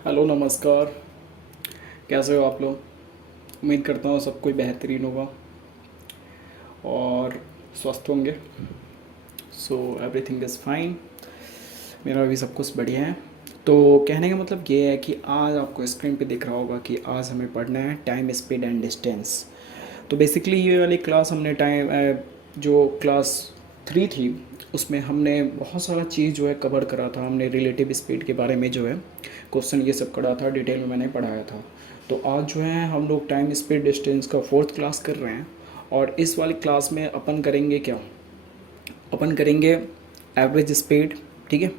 Hello नमस्कार। कैसे हो आप लोग? उम्मीद करता हूँ सब कोई बेहतरीन होगा और स्वस्थ होंगे। So everything is fine. मेरा भी सब कुछ बढ़िया है। तो कहने का मतलब ये है कि आज आपको स्क्रीन पे दिख रहा होगा कि आज हमें पढ़ना है टाइम, स्पीड एंड डिस्टेंस। तो बेसिकली ये वाली क्लास हमने जो क्लास 3 थी उसमें हमने बहुत सारा चीज़ जो है कवर करा था। हमने रिलेटिव स्पीड के बारे में जो है क्वेश्चन ये सब करा था, डिटेल में मैंने पढ़ाया था। तो आज जो है हम लोग टाइम, स्पीड, डिस्टेंस का फोर्थ क्लास कर रहे हैं। और इस वाली क्लास में अपन करेंगे क्या, अपन करेंगे एवरेज स्पीड। ठीक है,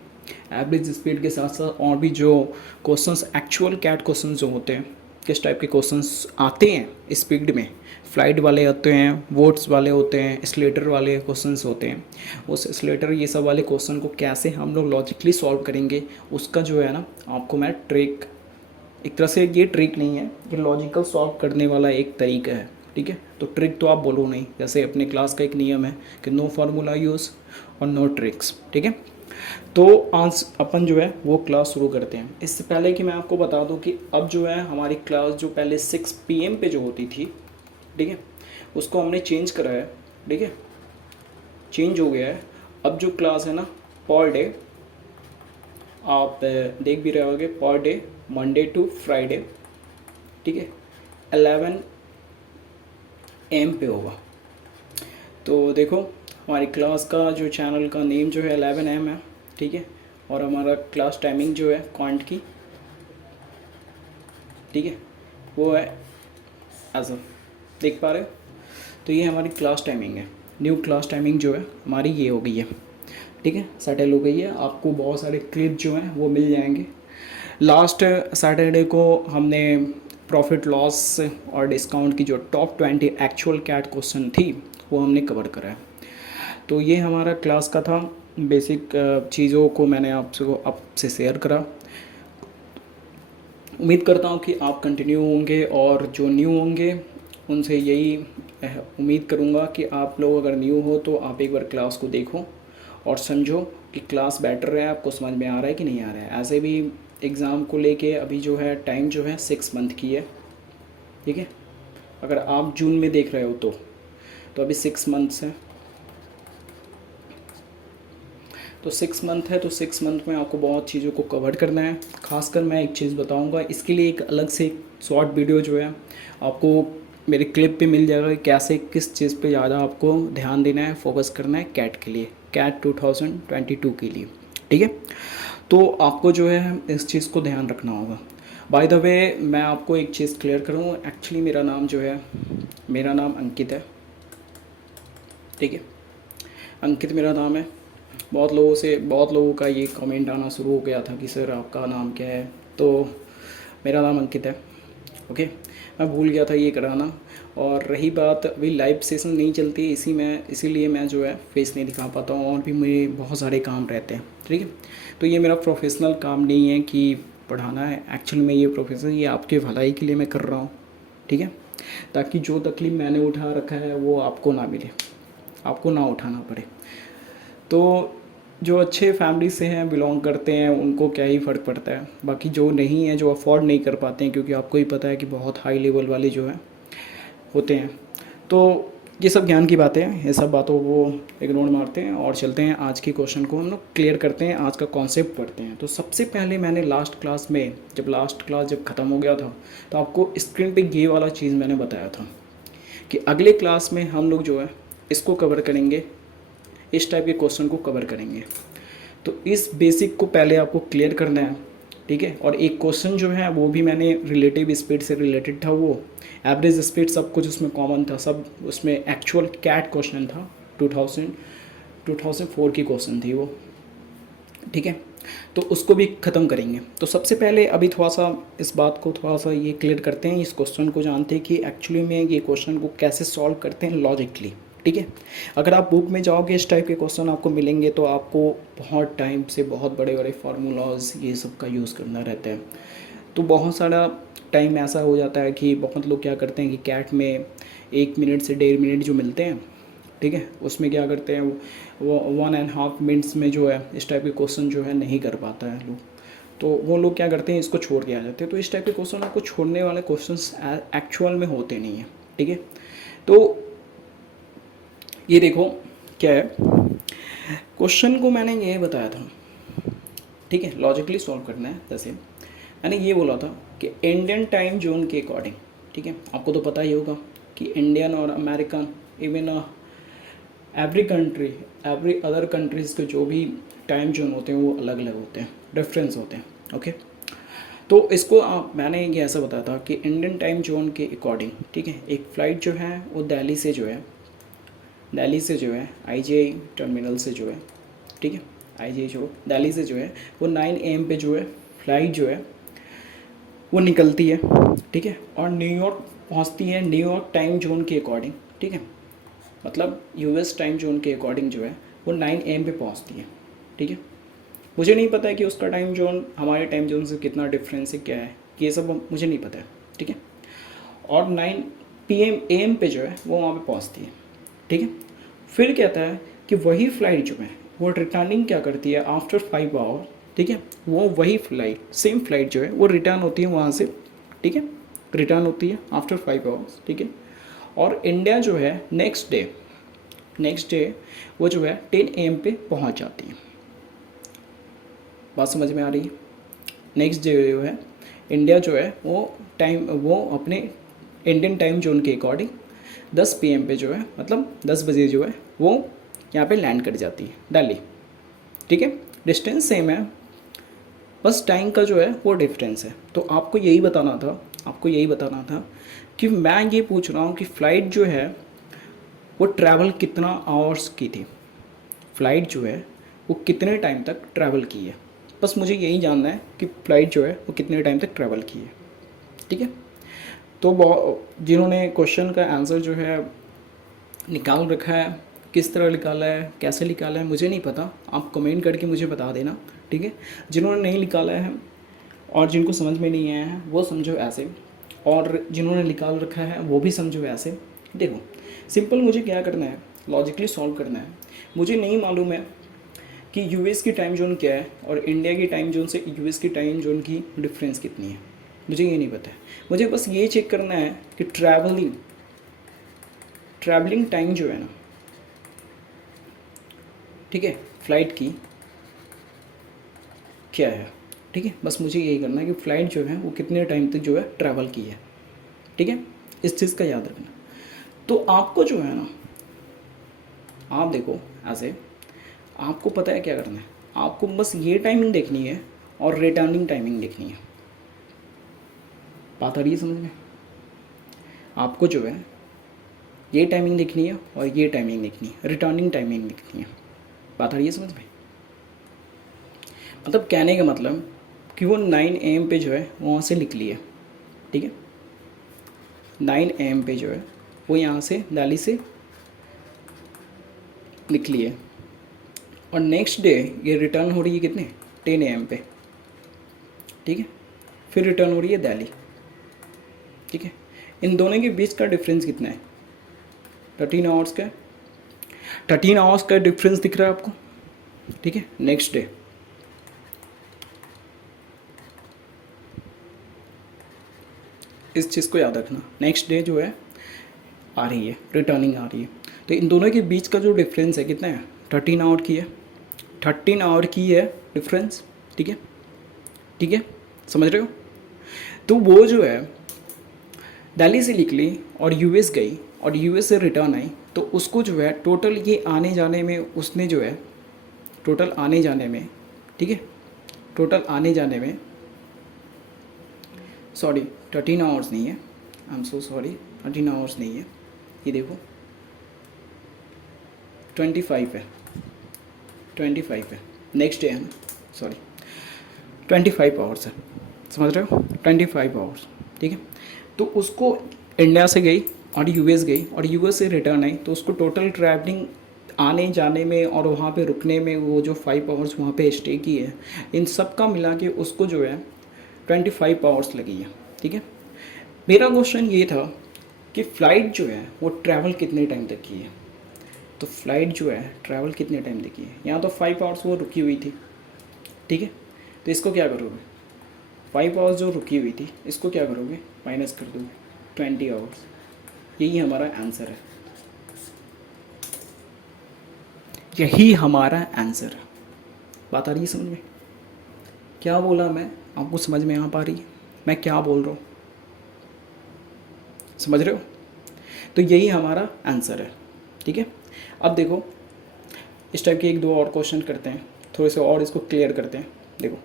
एवरेज स्पीड के साथ साथ और भी जो क्वेश्चंस, एक्चुअल कैट क्वेश्चंस जो होते हैं, किस टाइप के क्वेश्चंस आते हैं स्पीड में, फ्लाइट वाले आते हैं, वोट्स वाले होते हैं, स्लेटर वाले क्वेश्चंस होते हैं। उस स्लेटर ये सब वाले क्वेश्चन को कैसे हम लोग लॉजिकली सॉल्व करेंगे, उसका जो है ना आपको मैं ट्रिक, एक तरह से ये ट्रिक नहीं है, ये लॉजिकल सॉल्व करने वाला एक तरीका है। ठीक है, तो ट्रिक तो आप बोलो नहीं, जैसे अपने क्लास का एक नियम है कि नो फार्मूला यूज़ और नो ट्रिक्स। ठीक है, तो आज अपन जो है वो क्लास शुरू करते हैं। इससे पहले कि मैं आपको बता दूं कि अब जो है हमारी क्लास जो पहले 6 PM पे जो होती थी, ठीक है, उसको हमने चेंज करा है। ठीक है, चेंज हो गया है। अब जो क्लास है ना, पर डे, आप देख भी रहे होगे, per day Monday to Friday, ठीक है, 11 AM पे होगा। तो देखो, हमारी क्लास का जो चैनल का नेम जो है 11 AM है। ठीक है, और हमारा क्लास टाइमिंग जो है क्वांट की, ठीक है, वो है एज देख पा रहे हो। तो ये हमारी क्लास टाइमिंग है। न्यू क्लास टाइमिंग जो है हमारी ये हो गई है। ठीक है, सेटल हो गई है। आपको बहुत सारे क्लिप जो हैं वो मिल जाएंगे। लास्ट सैटरडे को हमने प्रॉफिट लॉस और डिस्काउंट की जो टॉप 20 एक्चुअल कैट क्वेश्चन थी वो हमने कवर करा है। तो ये हमारा क्लास का था। बेसिक चीज़ों को मैंने आपसे शेयर करा। उम्मीद करता हूँ कि आप कंटिन्यू होंगे, और जो न्यू होंगे उनसे यही उम्मीद करूँगा कि आप लोग अगर न्यू हो तो आप एक बार क्लास को देखो और समझो कि क्लास बेटर है, आपको समझ में आ रहा है कि नहीं आ रहा है। ऐसे भी एग्ज़ाम को लेके अभी जो है टाइम जो है 6 मंथ की है। ठीक है, अगर आप जून में देख रहे हो तो अभी 6 मंथ्स है। तो 6 मंथ है, तो 6 मंथ में आपको बहुत चीज़ों को कवर करना है। खासकर मैं एक चीज़ बताऊंगा, इसके लिए एक अलग से शॉर्ट वीडियो जो है आपको मेरे क्लिप पे मिल जाएगा कि कैसे किस चीज़ पे ज़्यादा आपको ध्यान देना है, फोकस करना है कैट के लिए, कैट 2022 के लिए। ठीक है, तो आपको जो है इस चीज़ को ध्यान रखना होगा। बाय द वे, मैं आपको एक चीज़ क्लियर करूँ, एक्चुअली मेरा नाम जो है, मेरा नाम अंकित है। ठीक है, अंकित मेरा नाम है। बहुत लोगों का ये कमेंट आना शुरू हो गया था कि सर आपका नाम क्या है। तो मेरा नाम अंकित है। ओके, मैं भूल गया था ये कराना। और रही बात, अभी लाइव सेशन नहीं चलती, इसीलिए मैं जो है फेस नहीं दिखा पाता हूँ, और भी मेरे बहुत सारे काम रहते हैं। ठीक है, तो ये मेरा प्रोफेशनल काम नहीं है कि पढ़ाना है। एक्चुअल में ये प्रोफेसर, ये आपके भलाई के लिए मैं कर रहा हूँ। ठीक है, ताकि जो तकलीफ़ मैंने उठा रखा है वो आपको ना मिले, आपको ना उठाना पड़े। तो जो अच्छे फैमिली से हैं, बिलोंग करते हैं, उनको क्या ही फ़र्क पड़ता है। बाकी जो नहीं है, जो अफोर्ड नहीं कर पाते हैं, क्योंकि आपको ही पता है कि बहुत हाई लेवल वाले जो हैं होते हैं। तो ये सब ज्ञान की बातें हैं, ये सब बातों को इग्नोर मारते हैं और चलते हैं आज के क्वेश्चन को हम लोग क्लियर करते हैं, आज का कॉन्सेप्ट पढ़ते हैं। तो सबसे पहले मैंने लास्ट क्लास में, लास्ट क्लास जब ख़त्म हो गया था, तो आपको स्क्रीन पे ये वाला चीज़ मैंने बताया था कि अगले क्लास में हम लोग जो है इसको कवर करेंगे, इस टाइप के क्वेश्चन को कवर करेंगे। तो इस बेसिक को पहले आपको क्लियर करना है। ठीक है, और एक क्वेश्चन जो है वो भी मैंने रिलेटिव स्पीड से रिलेटेड था, वो एवरेज स्पीड सब कुछ उसमें कॉमन था, सब उसमें एक्चुअल कैट क्वेश्चन था। 2004 की क्वेश्चन थी वो। ठीक है, तो उसको भी ख़त्म करेंगे। तो सबसे पहले अभी थोड़ा सा इस बात को थोड़ा सा ये क्लियर करते हैं, इस क्वेश्चन को जानते हैं कि एक्चुअली में ये क्वेश्चन को कैसे सॉल्व करते हैं लॉजिकली। ठीक है, अगर आप बुक में जाओगे इस टाइप के क्वेश्चन आपको मिलेंगे तो आपको बहुत टाइम से बहुत बड़े बड़े फार्मूलाज ये सब का यूज़ करना रहता है। तो बहुत सारा टाइम ऐसा हो जाता है कि बहुत लोग क्या करते हैं कि कैट में 1 मिनट से 1.5 मिनट जो मिलते हैं, ठीक है, उसमें क्या करते हैं वो 1.5 मिनट्स में जो है इस टाइप के क्वेश्चन जो है नहीं कर पाता है लोग। तो वो लोग क्या करते हैं, इसको छोड़ के आ जाते हैं। तो इस टाइप के क्वेश्चन आपको छोड़ने वाले क्वेश्चंस एक्चुअल में होते नहीं हैं, ठीक है। तो ये देखो क्या है, क्वेश्चन को मैंने ये बताया था, ठीक है, लॉजिकली सॉल्व करना है। जैसे मैंने ये बोला था कि इंडियन टाइम जोन के अकॉर्डिंग, ठीक है, आपको तो पता ही होगा कि इंडियन और American, even every country, every other countries के जो भी टाइम जोन होते हैं वो अलग अलग होते हैं, डिफरेंस होते हैं, ओके। तो इसको मैंने ये ऐसा बताया था कि इंडियन टाइम जोन के अकॉर्डिंग, ठीक है, एक फ़्लाइट जो है वो दिल्ली से जो है आईजीआई टर्मिनल से जो है, ठीक है, आईजीआई जो दिल्ली से जो है वो 9 AM पे जो है फ़्लाइट जो है वो निकलती है, ठीक है, और न्यूयॉर्क पहुंचती है न्यूयॉर्क टाइम जोन के अकॉर्डिंग, ठीक है, मतलब यूएस टाइम जोन के अकॉर्डिंग जो है वो 9 AM पे पहुंचती है, ठीक है। मुझे नहीं पता है कि उसका टाइम जोन हमारे टाइम जोन से कितना डिफरेंस है, क्या है, ये सब मुझे नहीं पता है, ठीक है। और 9 PM AM पे जो है वो वहाँ पे पहुँचती है, ठीक है। फिर कहता है कि वही फ़्लाइट जो है वो रिटर्निंग क्या करती है आफ्टर 5 आवर, ठीक है, वो वही फ़्लाइट, सेम फ़्लाइट जो है वो रिटर्न होती है वहाँ से, ठीक है, रिटर्न होती है आफ्टर 5 आवर्स, ठीक है। और इंडिया जो है नेक्स्ट डे वो जो है 10 AM पे पहुँच जाती है। बात समझ में आ रही है? नेक्स्ट डे जो है इंडिया जो है वो अपने इंडियन टाइम जोन के अकॉर्डिंग 10 PM पे जो है, मतलब 10 बजे जो है वो यहाँ पे लैंड कर जाती है दिल्ली, ठीक है। डिस्टेंस सेम है, बस टाइम का जो है वो डिफरेंस है। तो आपको यही बताना था कि मैं ये पूछ रहा हूँ कि फ़्लाइट जो है वो ट्रैवल कितना आवर्स की थी, फ़्लाइट जो है वो कितने टाइम तक ट्रैवल की है, बस मुझे यही जानना है कि फ़्लाइट जो है वो कितने टाइम तक ट्रैवल की है, ठीक है। तो जिन्होंने क्वेश्चन का आंसर जो है निकाल रखा है, किस तरह निकाला है, कैसे निकाला है, मुझे नहीं पता, आप कमेंट करके मुझे बता देना, ठीक है। जिन्होंने नहीं निकाला है और जिनको समझ में नहीं आया है वो समझो ऐसे, और जिन्होंने निकाल रखा है वो भी समझो ऐसे। देखो सिंपल, मुझे क्या करना है, लॉजिकली सॉल्व करना है। मुझे नहीं मालूम है कि यूएस की टाइम जोन क्या है और इंडिया की टाइम जोन से यूएस की टाइम जोन की डिफरेंस कितनी है, मुझे ये नहीं पता है। मुझे बस ये चेक करना है कि ट्रैवलिंग टाइम जो है ना, ठीक है, फ़्लाइट की क्या है, ठीक है, बस मुझे यही करना है कि फ़्लाइट जो है वो कितने टाइम तक जो है ट्रैवल की है, ठीक है, इस चीज़ का याद रखना। तो आपको जो है ना, आप देखो ऐसे, आपको पता है क्या करना है, आपको बस ये टाइमिंग देखनी है और रिटर्निंग टाइमिंग देखनी है। बात आ रही है समझ में? आपको जो है ये टाइमिंग देखनी है और ये टाइमिंग देखनी है, रिटर्निंग टाइमिंग देखनी है। बात आ रही है समझ में? मतलब कहने का मतलब कि वो 9 AM पे जो है वहाँ से निकली है, ठीक है, 9 AM पे जो है वो यहाँ से दिल्ली से निकली है और नेक्स्ट डे ये रिटर्न हो रही है कितने, 10 AM पे, ठीक है, फिर रिटर्न हो रही है दिल्ली, ठीक है। इन दोनों के बीच का डिफरेंस कितना है, 13 आवर्स का, 13 आवर्स का डिफरेंस दिख रहा है आपको, ठीक है। नेक्स्ट डे इस चीज़ को याद रखना, नेक्स्ट डे जो है आ रही है, रिटर्निंग आ रही है, तो इन दोनों के बीच का जो डिफरेंस है कितना है, 13 आवर की है, 13 आवर की है डिफरेंस, ठीक है, ठीक है, समझ रहे हो। तो वो जो है दिल्ली से निकली और यूएस गई और यूएस से रिटर्न आई, तो उसको जो है टोटल ये आने जाने में उसने जो है टोटल आने जाने में, ठीक है, टोटल आने जाने में, सॉरी 13 आवर्स नहीं है, I am so sorry, 13 hours नहीं है, ये देखो 25 है, 25 है, नेक्स्ट डे है ना, सॉरी 25 आवर्स है, समझ रहे हो, 25 आवर्स, ठीक है। तो उसको इंडिया से गई और यूएस गई और यूएस से रिटर्न आई, तो उसको टोटल ट्रैवलिंग आने जाने में और वहाँ पे रुकने में, वो जो 5 आवर्स वहाँ पे स्टे की है, इन सब का मिला के उसको जो है 25 आवर्स लगी है, ठीक है। मेरा क्वेश्चन ये था कि फ़्लाइट जो है वो ट्रैवल कितने टाइम तक की है, तो फ़्लाइट जो है ट्रैवल कितने टाइम तक की है, यहाँ तो 5 आवर्स वो रुकी हुई थी, ठीक है। तो इसको क्या करोगे, 5 आवर्स जो रुकी हुई थी इसको क्या करोगे, माइनस कर दोगे, 20 आवर्स। यही हमारा आंसर है, यही हमारा आंसर है। बात आ रही है समझ में? क्या बोला मैं, आपको समझ में आ पा रही है मैं क्या बोल रहा हूँ? समझ रहे हो? तो यही हमारा आंसर है। ठीक है, अब देखो इस टाइप के एक दो और क्वेश्चन करते हैं, थोड़े से और इसको क्लियर करते हैं। देखो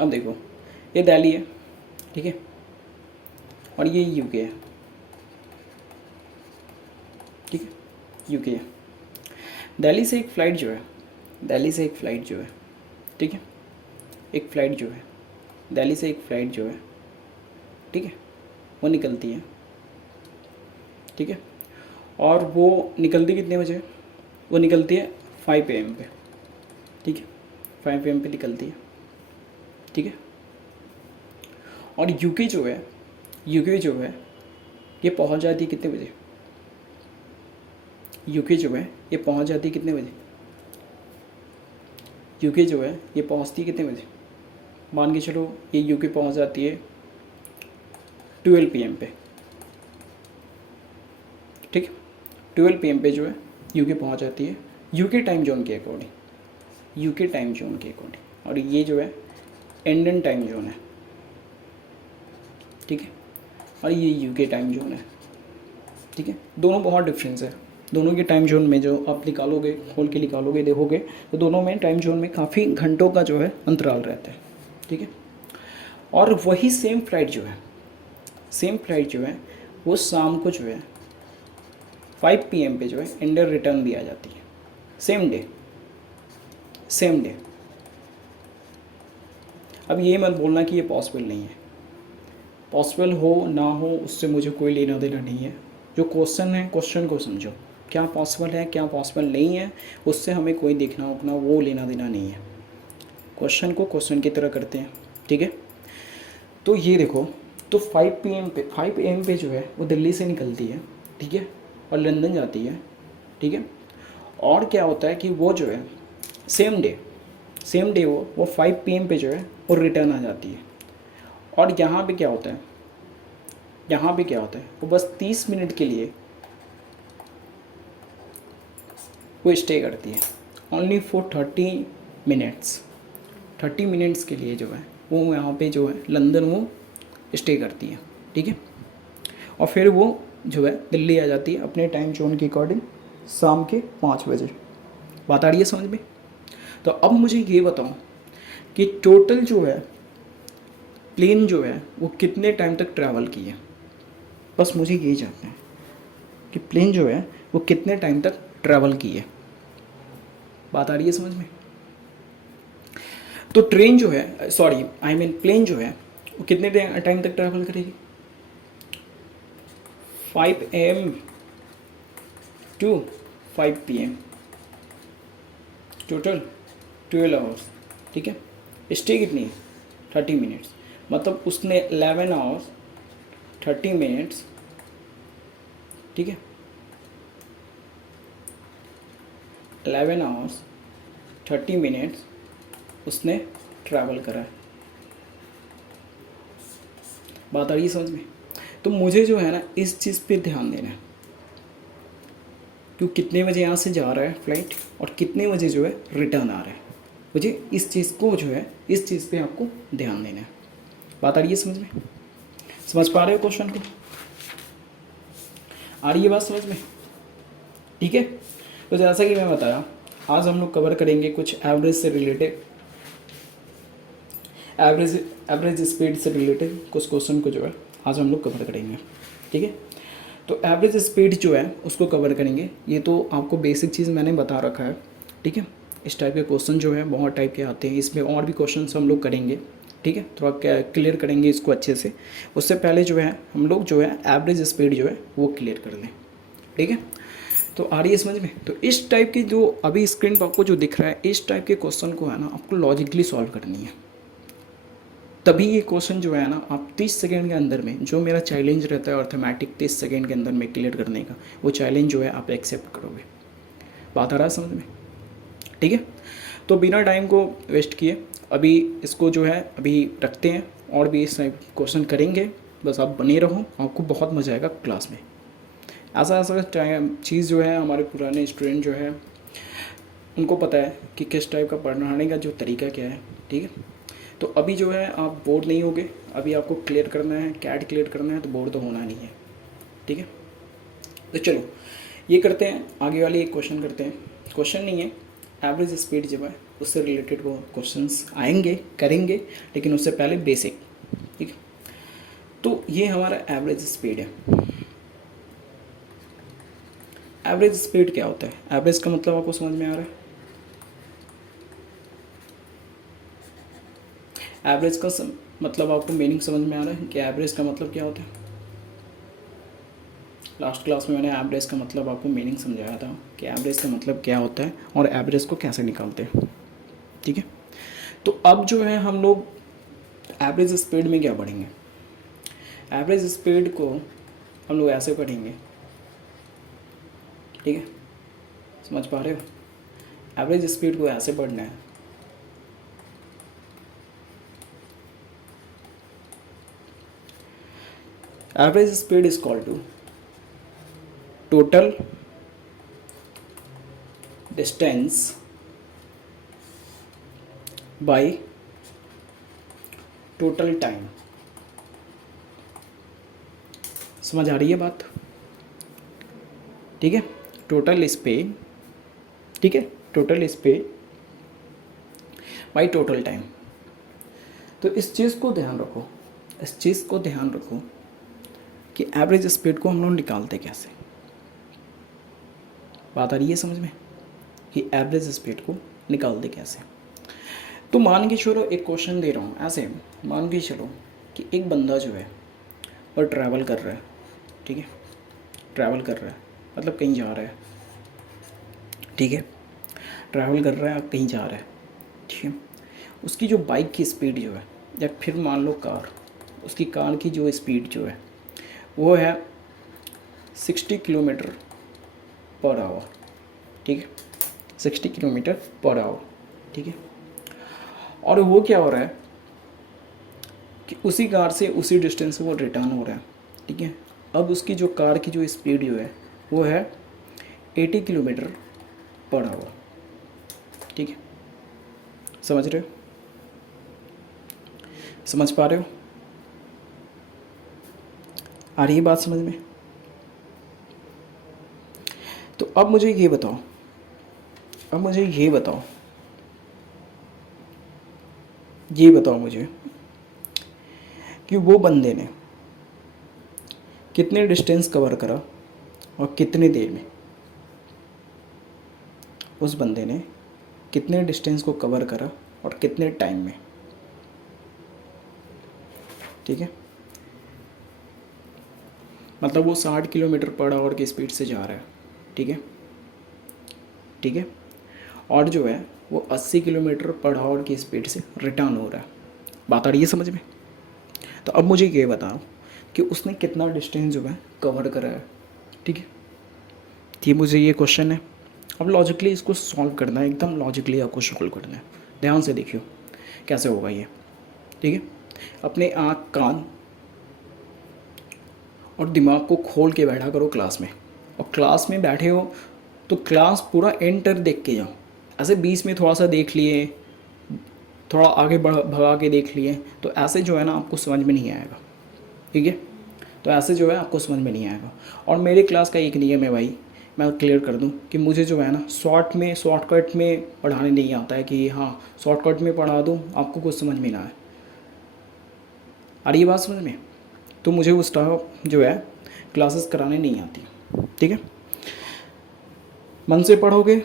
अब देखो, ये दिल्ली है, ठीक है, और ये यूके है, ठीक है, यूके है। दिल्ली से एक फ़्लाइट जो है, दिल्ली से एक फ़्लाइट जो है, ठीक है, एक फ़्लाइट जो है, दिल्ली से एक फ़्लाइट जो है, ठीक है, वो निकलती है, ठीक है, और वो निकलती कितने बजे? वो निकलती है 5 AM पे, ठीक है, 5 AM पे निकलती है, ठीक है। और यूके जो है, यूके जो है ये पहुंच जाती है कितने बजे? यूके जो है ये पहुंच जाती है कितने बजे? यूके जो है ये पहुंचती है कितने बजे? मान के चलो ये यूके पहुंच जाती है 12 PM पे, ठीक है, 12 PM पे जो है यूके पहुंच जाती है, यूके टाइम जोन के अकॉर्डिंग, यूके टाइम जोन के अकॉर्डिंग। और ये जो है इंडियन टाइम जोन है, ठीक है, और ये यूके टाइम जोन है, ठीक है। दोनों बहुत डिफरेंस है, दोनों के टाइम जोन में जो आप निकालोगे, खोल के निकालोगे, देखोगे तो दोनों में टाइम जोन में काफ़ी घंटों का जो है अंतराल रहता है, ठीक है। और वही सेम फ्लाइट जो है, सेम फ्लाइट जो है वो शाम को जो है 5 PM पे जो है इंडिया रिटर्न भी आ जाती है, सेम डे, सेम डे। अब ये मत बोलना कि ये पॉसिबल नहीं है, पॉसिबल हो ना हो उससे मुझे कोई लेना देना नहीं है। जो क्वेश्चन है, क्वेश्चन को समझो, क्या पॉसिबल है क्या पॉसिबल नहीं है, उससे हमें कोई देखना अपना वो लेना देना नहीं है। क्वेश्चन को क्वेश्चन की तरह करते हैं, ठीक है। तो ये देखो, तो 5 AM पे जो है वो दिल्ली से निकलती है, ठीक है, और लंदन जाती है, ठीक है। और क्या होता है कि वो जो है सेम डे वो 5 PM पे जो है वो रिटर्न आ जाती है। और यहाँ पे क्या होता है, यहाँ पे क्या होता है, वो बस 30 मिनट के लिए वो स्टे करती है, ओनली फॉर 30 मिनट्स, 30 मिनट्स के लिए जो है वो यहाँ पे जो है लंदन वो स्टे करती है, ठीक है। और फिर वो जो है दिल्ली आ जाती है अपने टाइम जोन के अकॉर्डिंग शाम के 5 बजे। बात आ रही है समझ में? तो अब मुझे ये बताओ कि टोटल जो है प्लेन जो है वो कितने टाइम तक ट्रैवल की है। बस मुझे यही जानना है कि प्लेन जो है वो कितने टाइम तक ट्रैवल की है। बात आ रही है समझ में? तो ट्रेन जो है, सॉरी आई मीन प्लेन जो है वो कितने टाइम तक ट्रैवल करेगी? 5 AM to 5 PM, total 12 hours, ठीक है। स्टे कितनी है? 30 मिनट्स, मतलब उसने 11 आवर्स 30 मिनट्स, ठीक है, 11 आवर्स 30 मिनट्स उसने ट्रैवल करा है। बात आ रही है समझ में? तो मुझे जो है ना इस चीज़ पे ध्यान देना है कि कितने बजे यहाँ से जा रहा है फ्लाइट और कितने बजे जो है रिटर्न आ रहा है। मुझे इस चीज़ को जो है, इस चीज़ पे आपको ध्यान देना है। बात आ रही है समझ में? समझ पा रहे हो क्वेश्चन को? आ रही है बात समझ में? ठीक है। तो जैसा कि मैं बताया, आज हम लोग कवर करेंगे कुछ एवरेज से रिलेटेड, एवरेज स्पीड से रिलेटेड कुछ क्वेश्चन को जो है आज हम लोग कवर करेंगे, ठीक है। तो एवरेज स्पीड जो है उसको कवर करेंगे। ये तो आपको बेसिक चीज़ मैंने बता रखा है, ठीक है। इस टाइप के क्वेश्चन जो है बहुत टाइप के आते हैं, इसमें और भी क्वेश्चन हम लोग करेंगे, ठीक है। थोड़ा क्लियर करेंगे इसको अच्छे से। उससे पहले जो है हम लोग जो है एवरेज स्पीड जो है वो क्लियर कर लें, ठीक है। तो आ रही है समझ में? तो इस टाइप की जो अभी स्क्रीन पर आपको जो दिख रहा है, इस टाइप के क्वेश्चन को है ना आपको लॉजिकली सॉल्व करनी है। तभी ये क्वेश्चन जो है ना आप 30 सेकेंड के अंदर में, जो मेरा चैलेंज रहता है अर्थमेटिक 30 सेकेंड के अंदर में क्लियर करने का, वो चैलेंज जो है आप एक्सेप्ट करोगे। बात आ रहा है समझ में? ठीक है, तो बिना टाइम को वेस्ट किए अभी इसको जो है अभी रखते हैं और भी इस क्वेश्चन करेंगे। बस आप बने रहो, आपको बहुत मज़ा आएगा क्लास में। ऐसा ऐसा टाइम चीज़ जो है हमारे पुराने स्टूडेंट जो है उनको पता है कि किस टाइप का पढ़ाने का जो तरीका क्या है। ठीक है, तो अभी जो है आप बोर्ड नहीं होगे, अभी आपको क्लियर करना है, कैट क्लियर करना है, तो बोर्ड तो होना नहीं है। ठीक है, तो चलो ये करते हैं, आगे वाले एक क्वेश्चन करते हैं। क्वेश्चन नहीं है, एवरेज स्पीड जब है उससे रिलेटेड वो क्वेश्चंस आएंगे, करेंगे, लेकिन उससे पहले बेसिक। ठीक है, तो ये हमारा एवरेज स्पीड है। एवरेज स्पीड क्या होता है? एवरेज का मतलब आपको समझ में आ रहा है? एवरेज का मतलब आपको मीनिंग समझ में आ रहा है कि एवरेज का मतलब क्या होता है? लास्ट क्लास में मैंने एवरेज का मतलब आपको मीनिंग समझाया था कि एवरेज का मतलब क्या होता है और एवरेज को कैसे निकालते हैं। ठीक है, तो अब जो है हम लोग एवरेज स्पीड में क्या पढ़ेंगे? एवरेज स्पीड को हम लोग ऐसे पढ़ेंगे। ठीक है, समझ पा रहे हो? एवरेज स्पीड को ऐसे पढ़ना है, average speed is equal to total distance by total time. समझ आ रही है बात? ठीक है, टोटल स्पीड, ठीक है, total speed bye total time. तो इस चीज़ को ध्यान रखो, इस चीज़ को ध्यान रखो कि एवरेज स्पीड को हम लोग निकालते कैसे। बात आ रही है समझ में कि एवरेज स्पीड को निकालते कैसे? तो मान के चलो एक क्वेश्चन दे रहा हूँ, ऐसे मान के चलो कि एक बंदा जो है और ट्रैवल कर रहा है। ठीक है, ट्रैवल कर रहा है मतलब कहीं जा रहा है। ठीक है, ट्रैवल कर रहा है, कहीं जा रहा है। ठीक है, उसकी जो बाइक की स्पीड जो है, या फिर मान लो कार, उसकी कार की जो स्पीड जो है वो है 60 किलोमीटर पर आवर। ठीक है, 60 किलोमीटर पर आवर। ठीक है, और वो क्या हो रहा है कि उसी कार से उसी डिस्टेंस से वो रिटर्न हो रहा है। ठीक है, अब उसकी जो कार की जो स्पीड जो है वो है 80 किलोमीटर पर आवर। ठीक है, समझ रहे हो? समझ पा रहे हो? आ रही है बात समझ में? तो अब मुझे ये बताओ, अब मुझे ये बताओ, ये बताओ मुझे कि वो बंदे ने कितने डिस्टेंस कवर करा और कितने देर में? उस बंदे ने कितने डिस्टेंस को कवर करा और कितने टाइम में? ठीक है, मतलब वो 60 किलोमीटर पर आवर की स्पीड से जा रहा है। ठीक है, ठीक है, और जो है वो 80 किलोमीटर पर आवर की स्पीड से रिटर्न हो रहा है। बात आ रही है समझ में? तो अब मुझे ये बताओ कि उसने कितना डिस्टेंस जो है कवर करा है। ठीक है, ये मुझे ये क्वेश्चन है। अब लॉजिकली इसको सॉल्व करना है, एकदम लॉजिकली आपको सॉल्व करना है। ध्यान से देखियो कैसे होगा ये। ठीक है, अपने आँख, कान और दिमाग को खोल के बैठा करो क्लास में। और क्लास में बैठे हो तो क्लास पूरा एंटर देख के जाओ। ऐसे बीच में थोड़ा सा देख लिए, थोड़ा आगे बढ़ भगा के देख लिए, तो ऐसे जो है ना आपको समझ में नहीं आएगा। ठीक है, तो ऐसे जो है आपको समझ में नहीं आएगा। और मेरी क्लास का एक नियम है भाई, मैं क्लियर कर दूं कि मुझे जो है ना शॉर्टकट में पढ़ाने नहीं आता है कि हाँ शॉर्टकट में पढ़ा दूं आपको कुछ समझ में ना आए। आ रही है बात समझ में? तो मुझे उस टाइम जो है क्लासेस कराने नहीं आती। ठीक है, मन से पढ़ोगे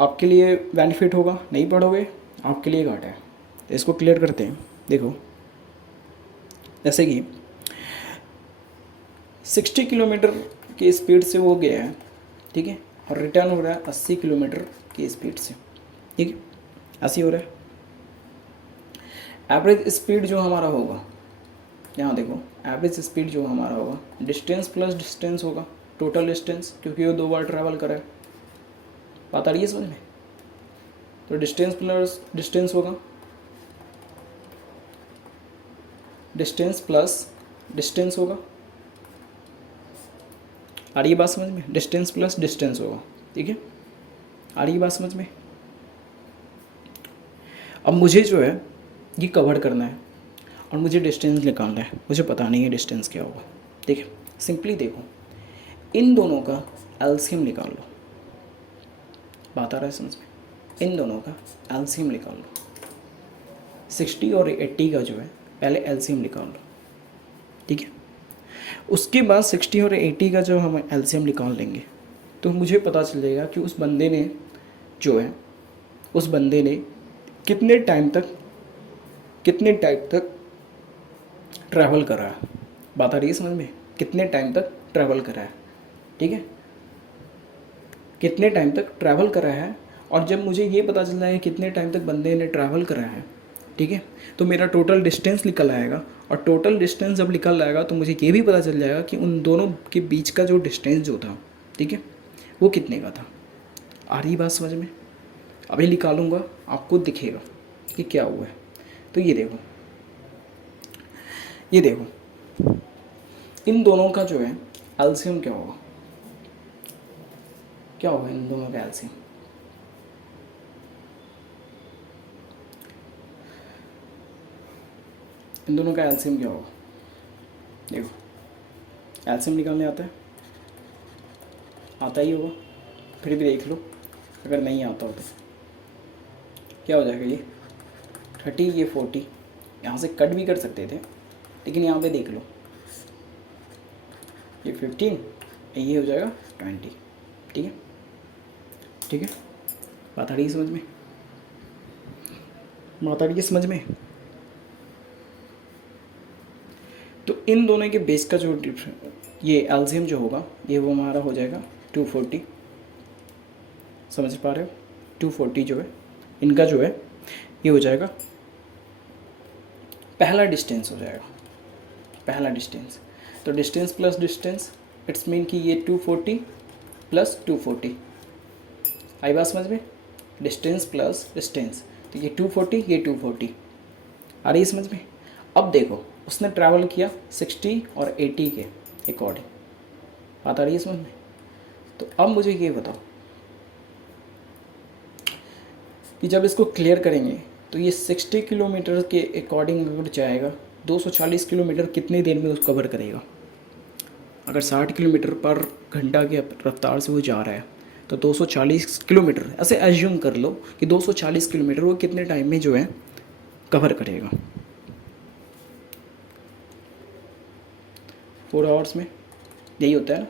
आपके लिए बेनिफिट होगा, नहीं पढ़ोगे आपके लिए घाटा है। तो इसको क्लियर करते हैं। देखो, जैसे कि 60 किलोमीटर की स्पीड से वो गया है। ठीक है, और रिटर्न हो रहा है 80 किलोमीटर की स्पीड से। ठीक है, ऐसे हो रहा है। एवरेज स्पीड जो हमारा होगा, यहाँ देखो, एवरेज स्पीड जो हमारा होगा डिस्टेंस प्लस डिस्टेंस होगा, टोटल डिस्टेंस, क्योंकि वो 2 बार ट्रैवल करा है। बात आ रही है समझ में? तो डिस्टेंस प्लस डिस्टेंस होगा, डिस्टेंस प्लस डिस्टेंस होगा। आ रही है बात समझ में? डिस्टेंस प्लस डिस्टेंस होगा, ठीक है। आ रही है बात समझ में? अब मुझे जो है ये कवर करना है और मुझे डिस्टेंस निकालना है, मुझे पता नहीं है डिस्टेंस क्या होगा, ठीक है। सिंपली देखो, इन दोनों का एलसीएम निकाल लो। बात आ रहा है समझ में? इन दोनों का एलसीएम निकाल लो। 60 और 80 का जो है पहले एलसीएम निकाल लो, ठीक है। उसके बाद 60 और 80 का जो हम एलसीएम निकाल लेंगे तो मुझे पता चल जाएगा कि उस बंदे ने जो है, उस बंदे ने कितने टाइम तक ट्रैवल करा है। बात आ रही है समझ में? कितने टाइम तक ट्रैवल करा है, ठीक है। कितने टाइम तक ट्रैवल करा है, और जब मुझे ये पता चल रहा है कितने टाइम तक बंदे ने ट्रैवल करा है, ठीक है, तो मेरा टोटल डिस्टेंस निकल आएगा। और टोटल डिस्टेंस जब निकल आएगा तो मुझे ये भी पता चल जाएगा कि उन दोनों के बीच का जो डिस्टेंस जो था, ठीक है, वो कितने का था। आ रही बात समझ में? अभी निकालूंगा, आपको दिखेगा कि क्या हुआ है। तो ये देखो, ये देखो, इन दोनों का जो है एलसीएम क्या होगा, क्या होगा इन दोनों का एलसीएम? इन दोनों का एलसीएम क्या होगा? देखो, एलसीएम निकालने आता है, आता ही होगा, फिर भी देख लो, अगर नहीं आता हो तो क्या हो जाएगा। ये 30, ये 40, यहाँ से कट भी कर सकते थे, लेकिन यहाँ पे देख लो, ये 15, ये हो जाएगा 20, ठीक है, ठीक है। बात आ रही है समझ में? बात आ रही है समझ में? तो इन दोनों के बेस का जो ये एलसीएम जो होगा, ये वो हमारा हो जाएगा 240। समझ पा रहे हो? 240 जो है इनका जो है ये हो जाएगा पहला डिस्टेंस हो जाएगा, पहला डिस्टेंस। तो distance plus distance, it's mean कि ये 240 प्लस 240। आई बात समझ में? डिस्टेंस प्लस डिस्टेंस, तो ये 240, ये 240। आ रही है समझ में? अब देखो, उसने ट्रैवल किया 60 और 80 के अकॉर्डिंग। बात आ रही है समझ में? तो अब मुझे ये बताओ कि जब इसको क्लियर करेंगे तो ये 60 किलोमीटर के अकॉर्डिंग अगर जाएगा, 240 किलोमीटर कितनी देर में उसको कवर करेगा? अगर 60 किलोमीटर पर घंटा की रफ्तार से वो जा रहा है तो 240 किलोमीटर, ऐसे एज्यूम कर लो कि 240 किलोमीटर वो कितने टाइम में जो है कवर करेगा? 4 आवर्स में। यही होता है ना,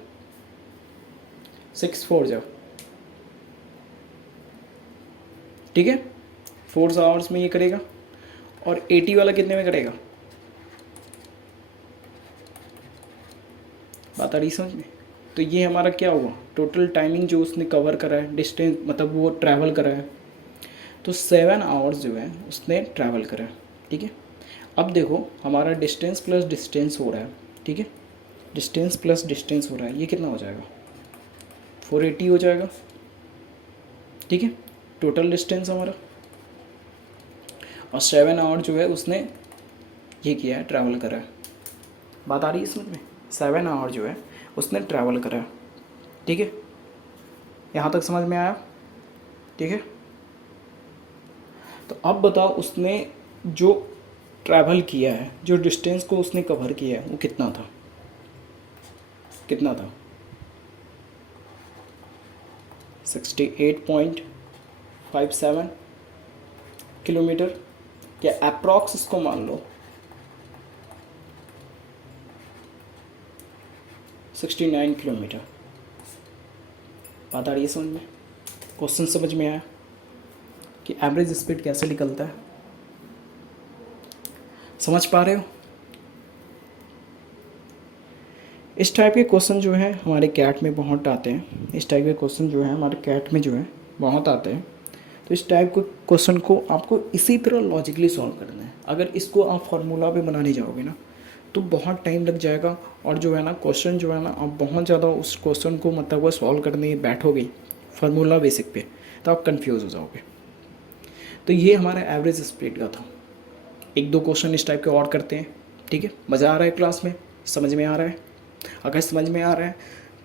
6 4 जाओ, ठीक है। 4 आवर्स में ये करेगा, और 80 वाला कितने में करेगा? बात आ रही समझ में? तो ये हमारा क्या हुआ, टोटल टाइमिंग जो उसने कवर करा है, डिस्टेंस मतलब वो ट्रैवल करा है, तो 7 आवर्स जो है उसने ट्रैवल करा है, ठीक है। अब देखो, हमारा डिस्टेंस प्लस डिस्टेंस हो रहा है, ठीक है, डिस्टेंस प्लस डिस्टेंस हो रहा है, ये कितना हो जाएगा? 480 हो जाएगा, ठीक है, टोटल डिस्टेंस हमारा। और 7 आवर जो है उसने ये किया है, ट्रैवल करा है। बात आ रही है समझ में? 7 आवर जो है उसने ट्रैवल करा है, ठीक है। यहाँ तक समझ में आया? ठीक है। तो अब बताओ, उसने जो ट्रैवल किया है, जो डिस्टेंस को उसने कवर किया है, वो कितना था? कितना था? 68.57 किलोमीटर, या अप्रॉक्स इसको मान लो 69 किलोमीटर। बात आ रही है समझ में? क्वेश्चन समझ में आया कि एवरेज स्पीड कैसे निकलता है? समझ पा रहे हो? इस टाइप के क्वेश्चन जो है हमारे कैट में बहुत आते हैं। इस टाइप के क्वेश्चन जो है हमारे कैट में जो है बहुत आते हैं। तो इस टाइप के क्वेश्चन को आपको इसी तरह लॉजिकली सॉल्व करना है। अगर इसको आप फार्मूला पे बनाने जाओगे ना तो बहुत टाइम लग जाएगा, और जो है ना क्वेश्चन जो है ना आप बहुत ज़्यादा उस क्वेश्चन को मतलब वो सॉल्व करने बैठोगे फार्मूला बेसिक पे, तो आप कंफ्यूज हो जाओगे। तो ये हमारा एवरेज स्पीड का था। एक दो क्वेश्चन इस टाइप के और करते हैं, ठीक है। मज़ा आ रहा है क्लास में, समझ में आ रहा है? अगर समझ में आ रहा है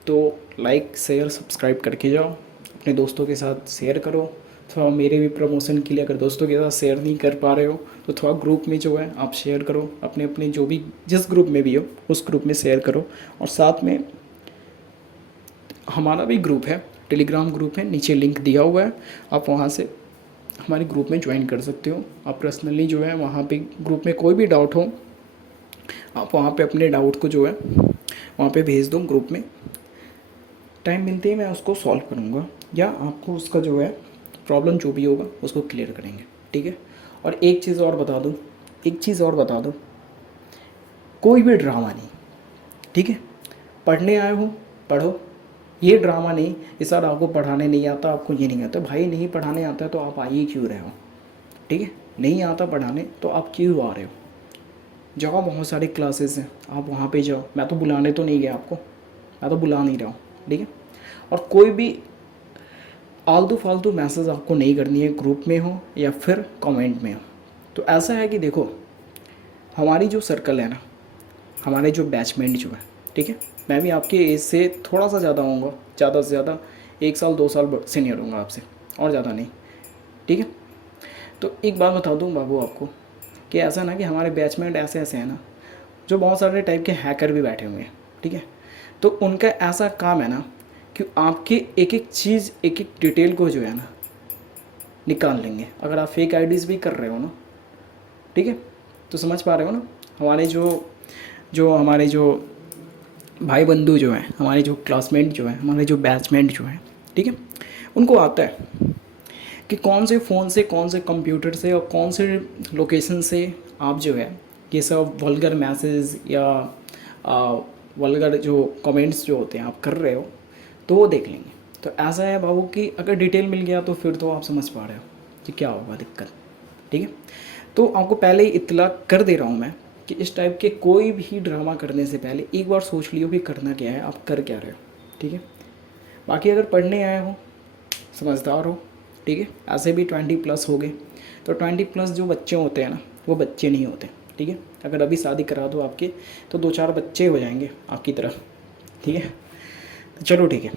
तो लाइक शेयर सब्सक्राइब करके जाओ, अपने दोस्तों के साथ शेयर करो। थोड़ा मेरे भी प्रमोशन के लिए अगर दोस्तों के साथ शेयर नहीं कर पा रहे हो तो थोड़ा ग्रुप में जो है आप शेयर करो, अपने अपने जो भी जिस ग्रुप में भी हो उस ग्रुप में शेयर करो। और साथ में हमारा भी ग्रुप है, टेलीग्राम ग्रुप है, नीचे लिंक दिया हुआ है, आप वहाँ से हमारे ग्रुप में ज्वाइन कर सकते हो। आप पर्सनली जो है वहाँ पे ग्रुप में कोई भी डाउट हो आप वहाँ पे अपने डाउट को जो है वहाँ पे भेज दो ग्रुप में, टाइम मिलते ही मैं उसको सॉल्व करूँगा या आपको उसका जो है प्रॉब्लम जो भी होगा उसको क्लियर करेंगे, ठीक है। और एक चीज़ और बता दूँ, कोई भी ड्रामा नहीं, ठीक है। पढ़ने आए हो पढ़ो, ये ड्रामा नहीं कि सर आपको पढ़ाने नहीं आता, आपको ये नहीं आता। भाई नहीं पढ़ाने आता तो आप आइए क्यों रहे हो, ठीक है। नहीं आता पढ़ाने तो आप क्यों आ रहे हो? जाओ, बहुत सारी क्लासेस हैं, आप वहाँ पे जाओ। मैं तो बुलाने तो नहीं गया आपको, मैं तो बुला नहीं रहा हूँ, ठीक है। और कोई भी आलतू फालतू मैसेज आपको नहीं करनी है, ग्रुप में हो या फिर कमेंट में हो। तो ऐसा है कि देखो, हमारी जो सर्कल है ना, हमारे जो बैचमेंट जो है, ठीक है, मैं भी आपके एज से थोड़ा सा ज़्यादा होऊंगा, ज़्यादा से ज़्यादा 1 साल 2 साल सीनियर होऊंगा आपसे, और ज़्यादा नहीं, ठीक है। तो एक बात बता दूँ बाबू आपको कि ऐसा ना कि हमारे बैचमेंट ऐसे ऐसे हैं ना, जो बहुत सारे टाइप के हैकर भी बैठे हुए हैं, ठीक है। तो उनका ऐसा काम है ना कि आपके एक एक चीज़, एक एक डिटेल को जो है ना निकाल लेंगे। अगर आप फेक आईडीज़ भी कर रहे हो ना, ठीक है, तो समझ पा रहे हो ना। हमारे हमारे जो भाई बंधु जो हैं, हमारे जो क्लासमेट जो हैं, हमारे जो बैचमेट जो हैं, ठीक है, उनको आता है कि कौन से फ़ोन से, कौन से कंप्यूटर से और कौन से लोकेशन से आप जो है ये सब वल्गर मैसेज या वल्गर जो कमेंट्स जो होते हैं आप कर रहे हो, तो वो देख लेंगे। तो ऐसा है बाबू कि अगर डिटेल मिल गया तो फिर तो आप समझ पा रहे हो कि क्या होगा दिक्कत, ठीक है। तो आपको पहले ही इत्तला कर दे रहा हूँ मैं कि इस टाइप के कोई भी ड्रामा करने से पहले एक बार सोच लियो कि करना क्या है, आप कर क्या रहे हो, ठीक है। बाकी अगर पढ़ने आए हो, समझदार हो, ठीक है, ऐसे भी 20+ हो गए, तो 20+ जो बच्चे होते हैं ना वो बच्चे नहीं होते, ठीक है। अगर अभी शादी करा दो आपके तो 2-4 बच्चे हो जाएंगे आपकी तरफ, ठीक है। तो चलो ठीक है,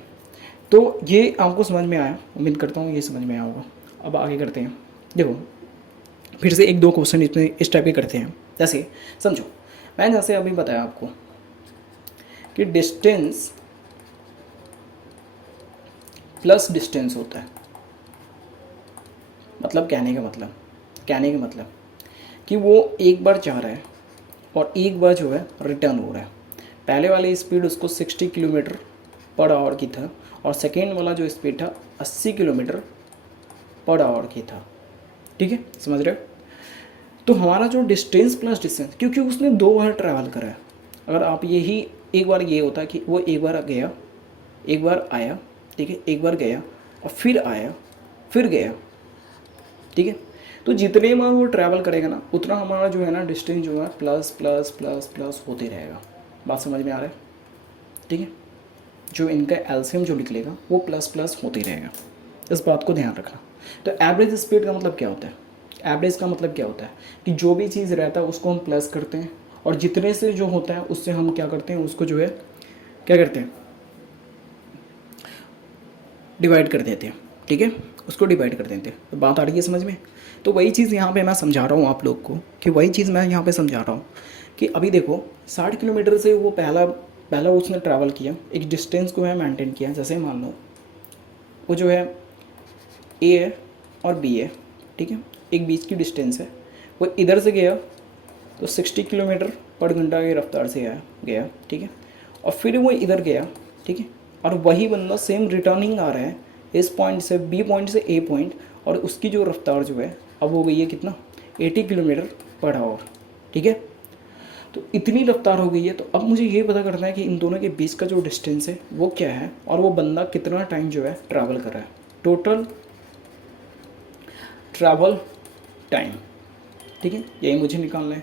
तो ये आपको समझ में आया, उम्मीद करता हूँ ये समझ में आया होगा। अब आगे करते हैं। देखो फिर से 1-2 क्वेश्चन इसमें इस टाइप के करते हैं। जैसे समझो, मैंने जैसे अभी बताया आपको कि डिस्टेंस प्लस डिस्टेंस होता है, मतलब कहने का मतलब कि वो एक बार जा रहा है और एक बार जो है रिटर्न हो रहा है। पहले वाली स्पीड उसको 60 किलोमीटर पर आवर की था और सेकेंड वाला जो स्पीड था 80 किलोमीटर पर आवर की था, ठीक है, समझ रहे हो। तो हमारा जो डिस्टेंस प्लस डिस्टेंस, क्योंकि उसने 2 बार ट्रैवल करा है। अगर आप यही एक बार ये होता कि वो एक बार गया, एक बार आया, ठीक है, एक बार गया और फिर आया, फिर गया, ठीक है। तो जितने बार वो ट्रैवल करेगा ना उतना हमारा जो है ना डिस्टेंस जो है प्लस प्लस प्लस प्लस होते रहेगा। बात समझ में आ रहा है, ठीक है। जो इनका एलसीएम जो निकलेगा वो प्लस प्लस होते रहेगा, इस बात को ध्यान रखना। तो एवरेज स्पीड का मतलब क्या होता है? एवरेज का मतलब क्या होता है कि जो भी चीज़ रहता है उसको हम प्लस करते हैं और जितने से जो होता है उससे हम क्या करते हैं, उसको जो है क्या करते हैं, डिवाइड कर देते हैं, ठीक है, उसको डिवाइड कर देते हैं। तो बात आ रही है समझ में। तो वही चीज़ यहाँ पे मैं समझा रहा हूँ आप लोग को, कि वही चीज़ मैं यहाँ पे समझा रहा हूँ कि अभी देखो 60 किलोमीटर से वो पहला उसने ट्रैवल किया, एक डिस्टेंस को है मेंटेन किया। जैसे मान लो वो जो है ए है और बी है, ठीक है, एक बीच की डिस्टेंस है। वो इधर से गया तो 60 किलोमीटर पर घंटा की रफ्तार से गया, ठीक है, और फिर वो इधर गया, ठीक है, और वही बंदा सेम रिटर्निंग आ रहा है इस पॉइंट से बी पॉइंट से ए पॉइंट, और उसकी जो रफ्तार जो है अब हो गई है कितना, 80 किलोमीटर पर आवर, ठीक है। तो इतनी रफ्तार हो गई है। तो अब मुझे ये पता करना है कि इन दोनों के बीच का जो डिस्टेंस है वो क्या है और वो बंदा कितना टाइम जो है ट्रैवल कर रहा है, टोटल ट्रैवल टाइम, ठीक है, यही मुझे निकालना है।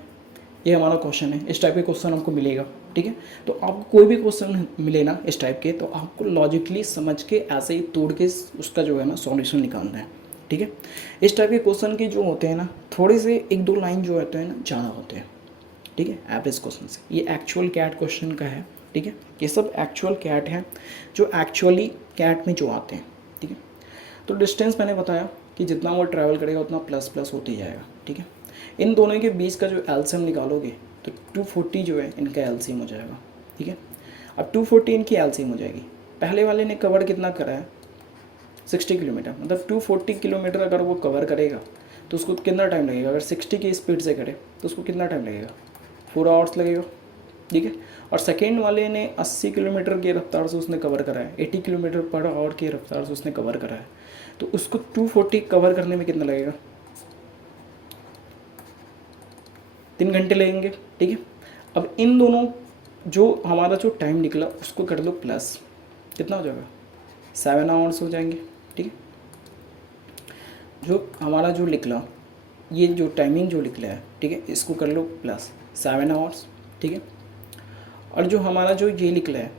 ये हमारा क्वेश्चन है, इस टाइप के क्वेश्चन आपको मिलेगा, ठीक है। तो आपको कोई भी क्वेश्चन मिले ना इस टाइप के, तो आपको लॉजिकली समझ के ऐसे ही तोड़ के उसका जो है ना सॉल्यूशन निकालना है, ठीक है। इस टाइप के क्वेश्चन के जो होते हैं ना, थोड़े से एक दो लाइन जो होते हैं ना ज़्यादा होते हैं, ठीक है, एवरेज क्वेश्चन से। ये एक्चुअल कैट क्वेश्चन का है, ठीक है। ये सब एक्चुअल कैट है जो एक्चुअली कैट में जो आते हैं, ठीक है। तो डिस्टेंस मैंने बताया कि जितना वो ट्रैवल करेगा उतना प्लस प्लस होते ही जाएगा, ठीक है। इन दोनों के बीच का जो एलसीएम निकालोगे तो 240 जो है इनका एलसीएम हो जाएगा, ठीक है। अब 240 इनकी एलसीएम हो जाएगी। पहले वाले ने कवर कितना करा है, 60 किलोमीटर, मतलब 240 किलोमीटर अगर वो कवर करेगा तो उसको कितना टाइम लगेगा। अगर 60 की स्पीड से करे तो उसको कितना टाइम लगेगा, 4 आवर्स लगेगा, ठीक है। और सेकेंड वाले ने 80 किलोमीटर की रफ्तार से उसने कवर करा है, 80 किलोमीटर पर आवर की रफ्तार से उसने कवर करा है, तो उसको 240 कवर करने में कितना लगेगा, 3 घंटे लगेंगे, ठीक है। अब इन दोनों जो हमारा जो टाइम निकला उसको कर लो प्लस, कितना हो जाएगा, 7 आवर्स हो जाएंगे, ठीक है। जो हमारा जो निकला, ये जो टाइमिंग जो निकला है, ठीक है, इसको कर लो प्लस 7 आवर्स, ठीक है। और जो हमारा जो ये निकला है,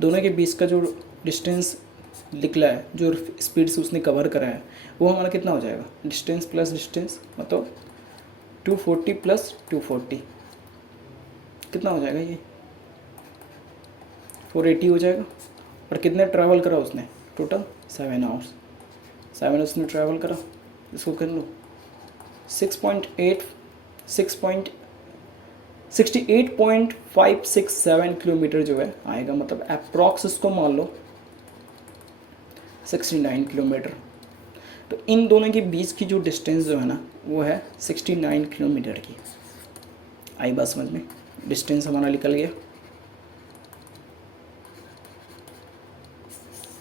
दोनों के बीच का जो डिस्टेंस निकला है, जो स्पीड से उसने कवर करा है, वो हमारा कितना हो जाएगा, डिस्टेंस प्लस डिस्टेंस, मतलब 240 प्लस 240 कितना हो जाएगा, ये 480 हो जाएगा। और कितने ट्रैवल करा उसने, टोटल 7 आवर्स, 7 उसने ट्रैवल करा। इसको कर लो 68.567 किलोमीटर जो है आएगा, मतलब अप्रॉक्स इसको मान लो 69 किलोमीटर। तो इन दोनों के बीच की जो डिस्टेंस जो है ना वो है 69 किलोमीटर की। आई बात समझ में, डिस्टेंस हमारा निकल गया,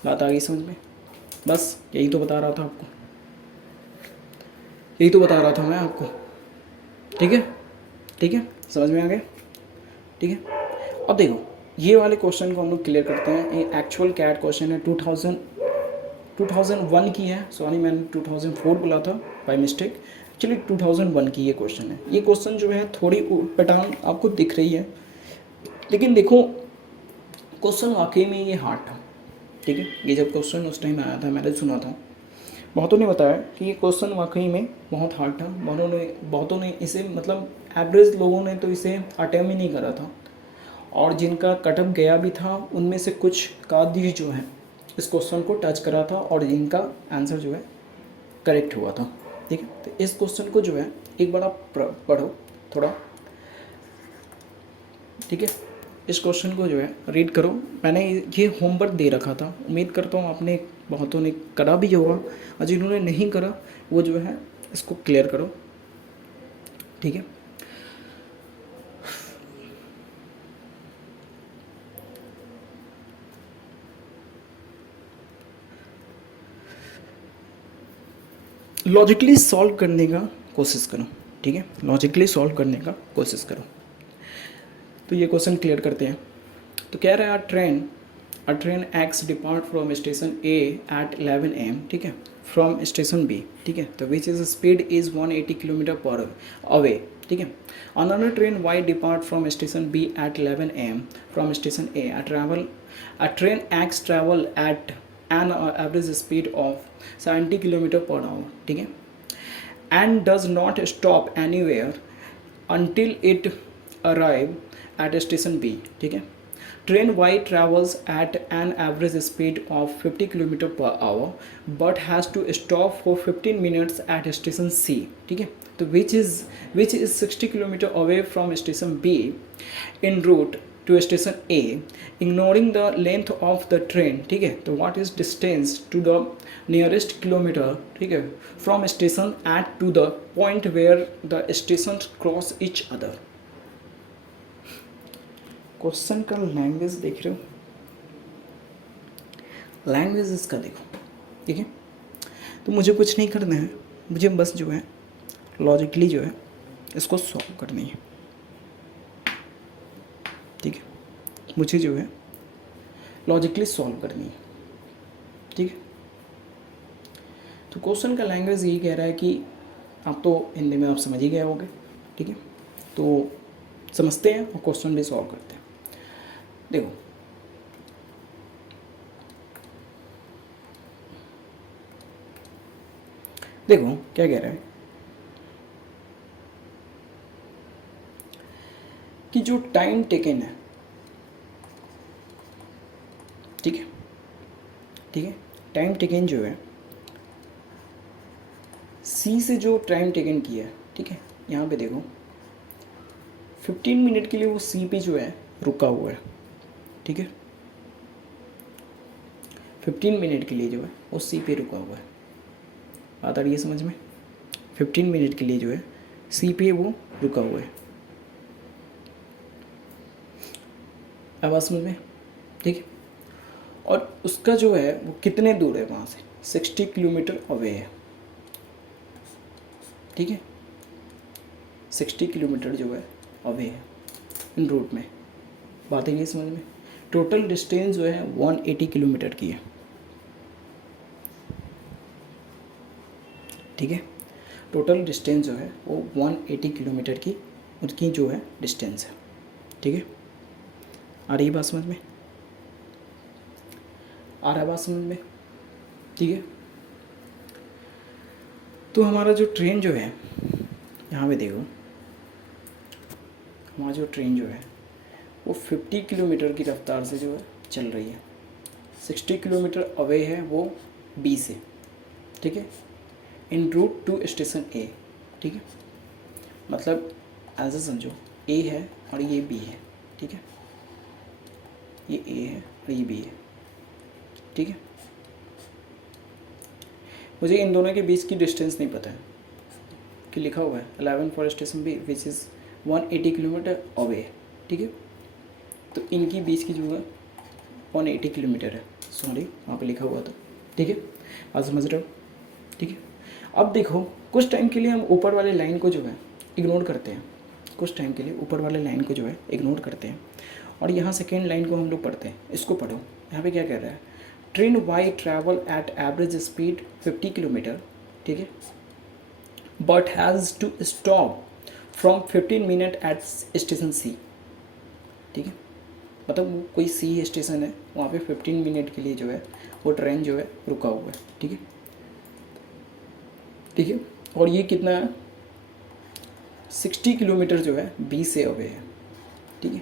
बात आ गई समझ में। बस यही तो बता रहा था आपको, यही तो बता रहा था मैं आपको, ठीक है, ठीक है, समझ में आ गया, ठीक है। अब देखो ये वाले क्वेश्चन को हम लोग क्लियर करते हैं। ये एक्चुअल कैट क्वेश्चन है, 2001 की है, सॉरी मैंने 2004 बोला था बाय मिस्टेक, चलिए 2001 की ये क्वेश्चन है। ये क्वेश्चन जो है थोड़ी पैटर्न आपको दिख रही है, लेकिन देखो क्वेश्चन वाकई में ये हार्ड था, ठीक है। ये जब क्वेश्चन उस टाइम आया था मैंने सुना था, बहुतों ने बताया कि ये क्वेश्चन वाकई में बहुत हार्ड था। बहुतों ने इसे, मतलब एवरेज लोगों ने तो इसे अटेम्प्ट ही नहीं करा था, और जिनका कटअप गया भी था उनमें से कुछ कादी जो है इस क्वेश्चन को टच करा था और जिनका आंसर जो है करेक्ट हुआ था, ठीक है। तो इस क्वेश्चन को जो है एक बार आप पढ़ो थोड़ा, ठीक है। इस क्वेश्चन को जो है रीड करो। मैंने ये होमवर्क दे रखा था, उम्मीद करता हूँ आपने बहुतों ने करा भी होगा, और जिन्होंने नहीं करा वो जो है इसको क्लियर करो, ठीक है। लॉजिकली सॉल्व करने का कोशिश करो, ठीक है, लॉजिकली सॉल्व करने का कोशिश करो। तो ये क्वेश्चन क्लियर करते हैं। तो कह रहा है a train X depart from station A at 11 AM, ठीक है, फ्रॉम स्टेशन बी, ठीक है, तो which is speed is 180 kilometre पर अवे, ठीक है। Another train Y depart from station B at 11 AM from station A a train X travel at an average speed of 70 kilometre per hour, ठीक है, and does not stop anywhere until it arrive at station B, ठीक है। Train Y travels at an average speed of 50 km per hour but has to stop for 15 minutes at station C, ठीक है। तो which is 60 km away from station B in route to station A ignoring the length of the train, ठीक है। तो what is distance to the nearest kilometer, ठीक है, from station at to the point where the stations cross each other। Question का language देख रहे हो, language इसका देखो, ठीक है। तो मुझे कुछ नहीं करना है, मुझे बस जो है लॉजिकली जो है इसको सॉल्व करनी है, ठीक है, मुझे जो है लॉजिकली सॉल्व करनी है, ठीक है। तो क्वेश्चन का लैंग्वेज यही कह रहा है कि आप तो हिंदी में आप समझ ही गए होंगे, ठीक है। तो समझते हैं और क्वेश्चन भी सॉल्व करते हैं। देखो देखो क्या कह रहा है कि जो टाइम टेकन है, ठीक है, ठीक है, टाइम टेकन जो है सी से जो टाइम टेकन किया है, ठीक है, यहाँ पे देखो 15 मिनट के लिए वो सी पे जो है रुका हुआ है, ठीक है, 15 मिनट के लिए जो है वो सी पे रुका हुआ है। बात आ रही है समझ में? 15 मिनट के लिए जो है सी पे वो रुका हुआ है। अब बात समझ में? ठीक है, और उसका जो है वो कितने दूर है वहाँ से, 60 किलोमीटर अवे है, ठीक है, 60 किलोमीटर जो है अवे है इन रूट में। बात है ये समझ में? टोटल डिस्टेंस जो है 180 किलोमीटर की है, ठीक है, टोटल डिस्टेंस जो है वो 180 किलोमीटर की उसकी जो है डिस्टेंस है, ठीक है। आ रही बात समझ में? आ रहा है बात समझ में? ठीक है, तो हमारा जो ट्रेन जो है यहाँ पे देखो, हमारा जो ट्रेन जो है वो 50 किलोमीटर की रफ्तार से जो है चल रही है, 60 किलोमीटर अवे है वो बी से, ठीक है, इन रूट टू स्टेशन ए, ठीक है, मतलब ऐसा समझो ए है और ये बी है, ठीक है, ये ए है और ये बी है, ठीक है। मुझे इन दोनों के बीच की डिस्टेंस नहीं पता है कि लिखा हुआ है 11 for station B which is 180 kilometre away, ठीक है, तो इनकी बीच की जो है 180 किलोमीटर है, सॉरी वहाँ पे लिखा हुआ था, ठीक है, आप समझ रहे हो? ठीक है, अब देखो कुछ टाइम के लिए हम ऊपर वाले लाइन को जो है इग्नोर करते हैं, कुछ टाइम के लिए ऊपर वाले लाइन को जो है इग्नोर करते हैं और यहाँ सेकेंड लाइन को हम लोग पढ़ते हैं। इसको पढ़ो, यहाँ पे क्या कह रहा है, train Y travel at average speed 50 kilometer, ठीक है, but has to stop from 15 minute at station C, ठीक है, मतलब वो कोई सी स्टेशन है वहाँ पे 15 मिनट के लिए जो है वो ट्रेन जो है रुका हुआ है, ठीक है, ठीक है, और ये कितना है 60 किलोमीटर जो है बी से अवे है, ठीक है,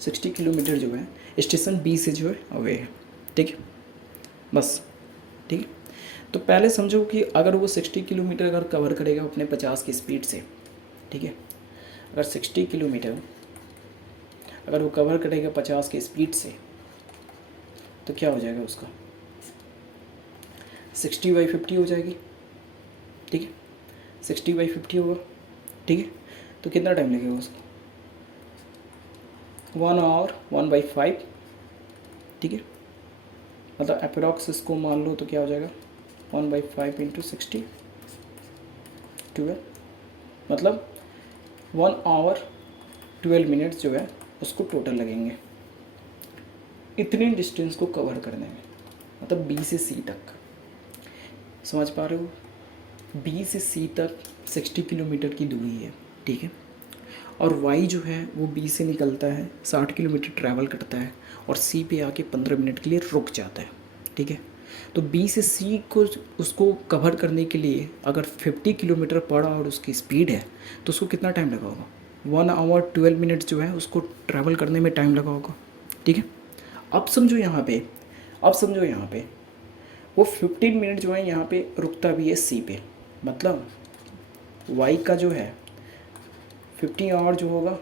60 किलोमीटर जो है स्टेशन बी से जो है अवे है, ठीक है, बस, ठीक है। तो पहले समझो कि अगर वो 60 किलोमीटर अगर कवर करेगा अपने 50 की स्पीड से, ठीक है, अगर 60 किलोमीटर अगर वो कवर करेगा 50 की स्पीड से तो क्या हो जाएगा उसका 60/50 हो जाएगी, ठीक है, 60/50 होगा, ठीक है, तो कितना टाइम लगेगा उसको 1 आवर 1/5, ठीक है, मतलब अप्रॉक्स इसको मान लो तो क्या हो जाएगा 1/5 इंटू 60 12, मतलब 1 आवर 12 मिनट्स जो है उसको टोटल लगेंगे इतनी डिस्टेंस को कवर करने में, मतलब बी से सी तक, समझ पा रहे हो? बी से सी तक 60 किलोमीटर की दूरी है, ठीक है, और वाई जो है वो बी से निकलता है 60 किलोमीटर ट्रैवल करता है और सी पे आके 15 मिनट के लिए रुक जाता है, ठीक है, तो बी से सी को उसको कवर करने के लिए अगर 50 किलोमीटर पर आवर उसकी स्पीड है तो उसको कितना टाइम लगा होगा 1 आवर 12 मिनट जो है उसको ट्रैवल करने में टाइम लगा होगा, ठीक है। अब समझो यहाँ पे, अब समझो यहाँ पे वो 15 मिनट जो है यहाँ पे रुकता भी है सी पे, मतलब वाई का जो है 50 आवर जो होगा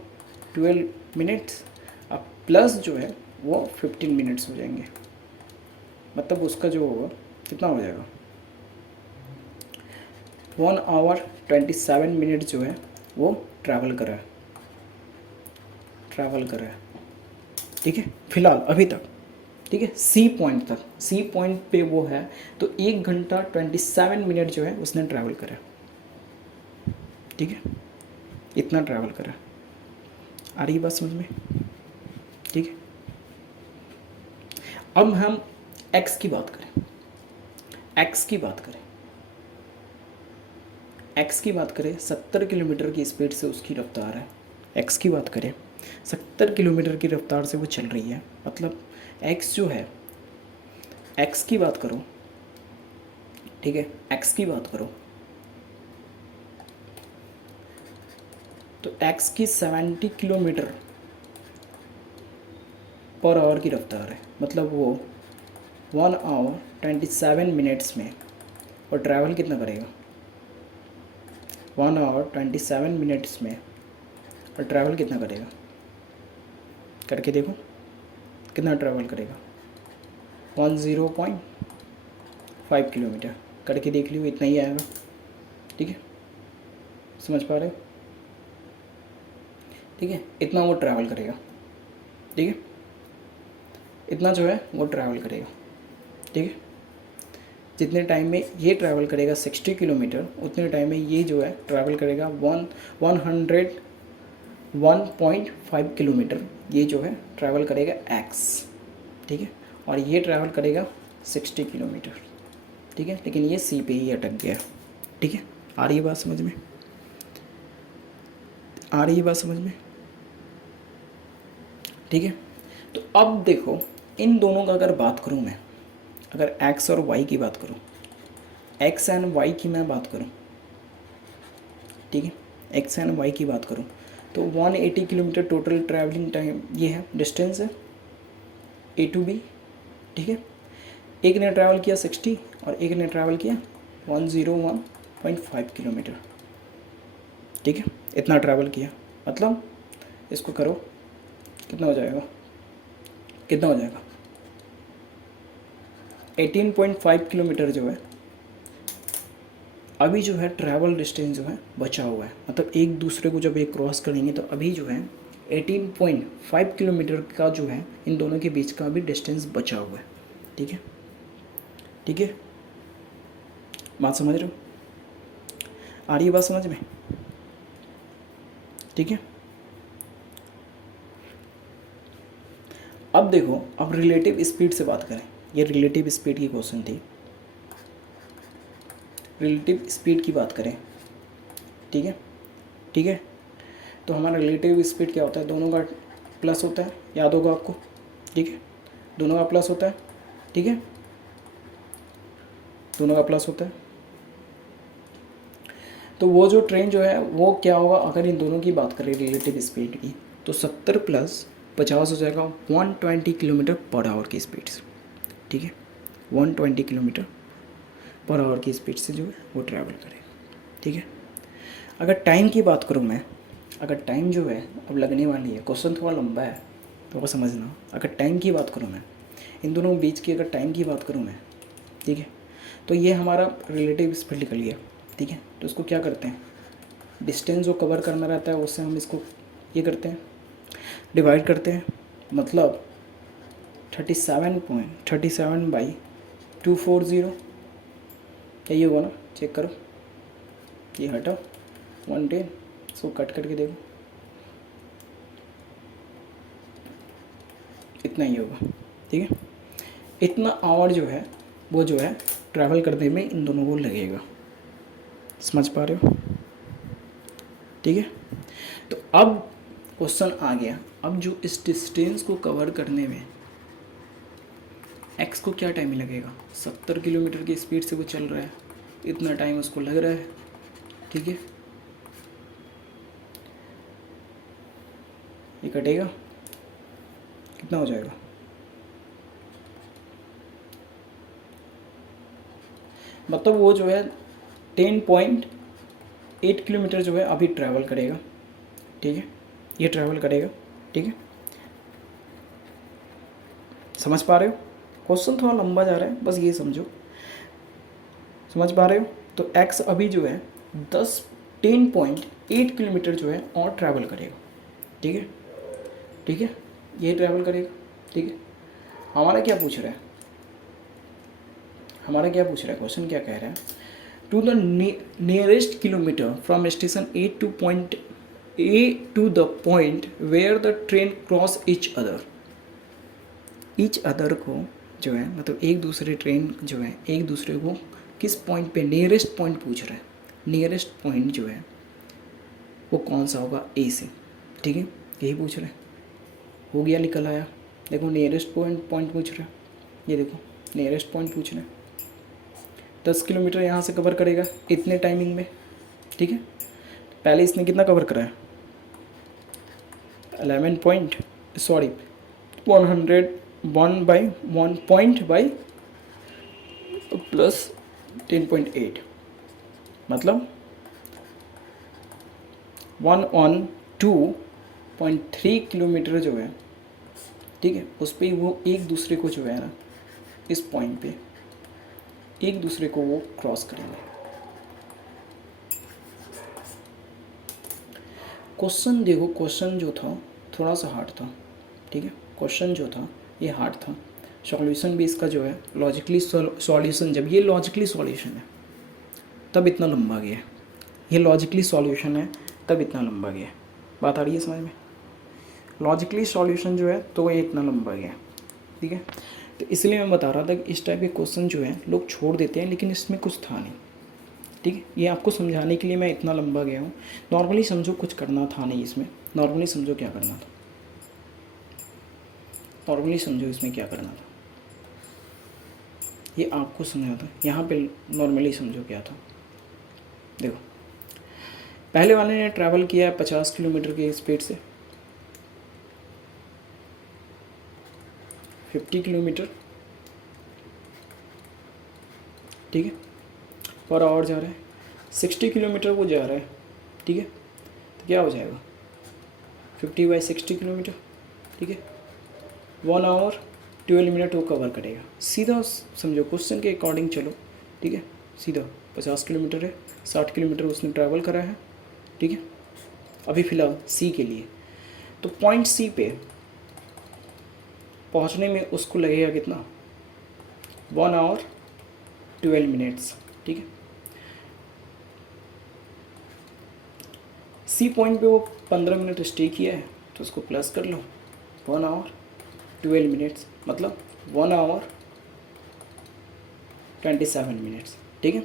12 मिनट्स अब प्लस जो है वो 15 मिनट्स हो जाएंगे, मतलब उसका जो होगा कितना हो जाएगा 1 आवर 27 मिनट जो है वो ट्रैवल कर रहा है, ठीक है, फिलहाल अभी तक, ठीक है, सी पॉइंट तक, सी पॉइंट पे वो है तो 1 घंटा 27 मिनट जो है उसने ट्रैवल करा, ठीक है, इतना ट्रैवल करा। आ रही बात समझ में? ठीक है, अब हम एक्स की बात करें, एक्स की बात करें, एक्स की बात करें 70 किलोमीटर की स्पीड से उसकी रफ्तार है, एक्स की बात करें, 70 किलोमीटर की रफ्तार से वो चल रही है, मतलब एक्स जो है, एक्स की बात करो, ठीक है, एक्स की बात करो तो एक्स की 70 किलोमीटर पर आवर की रफ्तार है, मतलब वो 1 आवर 27 मिनट्स में, और ट्रैवल कितना करेगा, 1 आवर 27 मिनट्स में, और ट्रैवल कितना करेगा, करके देखो कितना ट्रैवल करेगा, 10.5 किलोमीटर, करके देख लियो, इतना ही आएगा। ठीक है, समझ पा रहे हो? ठीक है, इतना वो ट्रैवल करेगा। ठीक है, इतना जो है वो ट्रैवल करेगा। ठीक है, जितने टाइम में ये ट्रैवल करेगा 60 किलोमीटर, उतने टाइम में ये जो है ट्रैवल करेगा 101.5 किलोमीटर, ये जो है ट्रैवल करेगा एक्स। ठीक है, और ये ट्रैवल करेगा 60 किलोमीटर। ठीक है, लेकिन ये सी पे ही अटक गया। ठीक है, आ रही है बात समझ में? आ रही है बात समझ में? ठीक है, तो अब देखो इन दोनों का अगर बात करूँ मैं, अगर एक्स और वाई की बात करूँ, एक्स एंड वाई की मैं बात करूँ, ठीक है, एक्स एंड वाई की बात करूँ तो 180 किलोमीटर टोटल ट्रैवलिंग टाइम ये है, डिस्टेंस है ए टू बी। ठीक है, एक ने ट्रैवल किया 60 और एक ने ट्रैवल किया 101.5 किलोमीटर। ठीक है, इतना ट्रैवल किया, मतलब इसको करो कितना हो जाएगा, कितना हो जाएगा, 18.5 किलोमीटर जो है अभी जो है ट्रैवल डिस्टेंस जो है बचा हुआ है, मतलब एक दूसरे को जब ये क्रॉस करेंगे तो अभी जो है 18.5 किलोमीटर का जो है इन दोनों के बीच का अभी डिस्टेंस बचा हुआ है। ठीक है, ठीक है, बात समझ रहे हो? आ रही है बात समझ में? ठीक है, अब देखो, अब रिलेटिव स्पीड से बात करें, ये रिलेटिव स्पीड की क्वेश्चन थी, रिलेटिव स्पीड की बात करें। ठीक है, ठीक है, तो हमारा रिलेटिव स्पीड क्या होता है, दोनों का प्लस होता है, याद होगा आपको। ठीक है, दोनों का प्लस होता है। ठीक है, दोनों का प्लस होता है, तो वो जो ट्रेन जो है वो क्या होगा, अगर इन दोनों की बात करें रिलेटिव स्पीड की, तो 70 प्लस 50 हो जाएगा 120 किलोमीटर पर आवर की स्पीड से। ठीक है, 120 किलोमीटर पर आवर की स्पीड से जो है वो ट्रैवल करेगा। ठीक है, अगर टाइम की बात करूँ मैं, अगर टाइम जो है अब लगने वाली है, क्वेश्चन थोड़ा लंबा है तो वो समझना, अगर टाइम की बात करूँ मैं, इन दोनों बीच की अगर टाइम की बात करूँ मैं, ठीक है, तो ये हमारा रिलेटिव स्पीड निकल गया। ठीक है, तो इसको क्या करते हैं, डिस्टेंस जो कवर करना रहता है उससे हम इसको ये करते हैं, डिवाइड करते हैं, मतलब 37.37/240, क्या ये हुआ ना, चेक करो, ये हटा 110, इसको कट करके देखो, इतना ही होगा। ठीक है, इतना आवर जो है वो जो है ट्रैवल करने में इन दोनों को लगेगा। समझ पा रहे हो? ठीक है, तो अब क्वेश्चन आ गया, अब जो इस डिस्टेंस को कवर करने में एक्स को क्या टाइम लगेगा, 70 किलोमीटर की स्पीड से वो चल रहा है, इतना टाइम उसको लग रहा है। ठीक है, ये कटेगा, कितना हो जाएगा, मतलब वो जो है 10.8 किलोमीटर जो है अभी ट्रैवल करेगा। ठीक है, ये ट्रैवल करेगा। ठीक है, समझ पा रहे हो? क्वेश्चन थोड़ा लंबा जा रहा है, बस ये समझो। समझ पा रहे हो? तो एक्स अभी जो है 10.8 किलोमीटर जो है और ट्रैवल करेगा। ठीक है, ठीक है, ये ट्रैवल करेगा। ठीक है, हमारा क्या पूछ रहा है, हमारा क्या पूछ रहा है, क्वेश्चन क्या कह रहा है, to the nearest kilometre from station A to the point where the train cross each other को जो है, मतलब एक दूसरे ट्रेन जो है एक दूसरे को किस पॉइंट पे, नियरेस्ट पॉइंट पूछ रहा है, नियरेस्ट पॉइंट जो है वो कौन सा होगा ए से। ठीक है, यही पूछ रहे हैं। हो गया, निकल आया। देखो नियरेस्ट पॉइंट पूछ रहे हैं, ये देखो नियरेस्ट पॉइंट पूछ रहे हैं। 10 किलोमीटर यहाँ से कवर करेगा इतने टाइमिंग में, ठीक है। पहले इसने कितना कवर करा है, 11 point, sorry 101 by 1 point by plus 10.8, मतलब 102.3 किलोमीटर जो है, ठीक है, उस पर वो एक दूसरे को जो है ना, इस पॉइंट पे एक दूसरे को वो क्रॉस करेंगे। क्वेश्चन देखो, क्वेश्चन जो था थोड़ा सा हार्ड था, ठीक है, क्वेश्चन जो था ये हार्ड था। सॉल्यूशन भी इसका जो है लॉजिकली सॉल्यूशन, जब ये लॉजिकली सॉल्यूशन है तब इतना लंबा गया है, ये लॉजिकली सॉल्यूशन है तब इतना लंबा गया है। बात आ रही है समझ में? लॉजिकली सॉल्यूशन जो है तो ये इतना लंबा गया, ठीक है। तो इसलिए मैं बता रहा था कि इस टाइप के क्वेश्चन जो है लोग छोड़ देते हैं, लेकिन इसमें कुछ था नहीं, ठीक है। ये आपको समझाने के लिए मैं इतना लंबा गया हूँ। नॉर्मली समझो कुछ करना था नहीं इसमें, नॉर्मली समझो क्या करना था, नॉर्मली समझो इसमें क्या करना था, ये आपको समझा था। यहाँ पे नॉर्मली समझो क्या था। देखो पहले वाले ने ट्रैवल किया है 50 किलोमीटर की स्पीड से, 50 किलोमीटर, ठीक है, पर आवर जा रहा है। 60 किलोमीटर वो जा रहा है, ठीक है, तो क्या हो जाएगा 50 बाई 60 किलोमीटर, ठीक है। 1 आवर 12 मिनट वो कवर करेगा। सीधा समझो क्वेश्चन के अकॉर्डिंग चलो, ठीक है, सीधा 50 किलोमीटर है, 60 किलोमीटर उसने ट्रैवल करा है, ठीक है। अभी फ़िलहाल सी के लिए, तो पॉइंट सी पे पहुंचने में उसको लगेगा कितना, 1 आवर 12 मिनट्स, ठीक है। सी पॉइंट पे वो 15 मिनट स्टे किया है, तो उसको प्लस कर लो, 1 आवर 12 मिनट्स, मतलब 1 आवर 27 मिनट्स, ठीक है।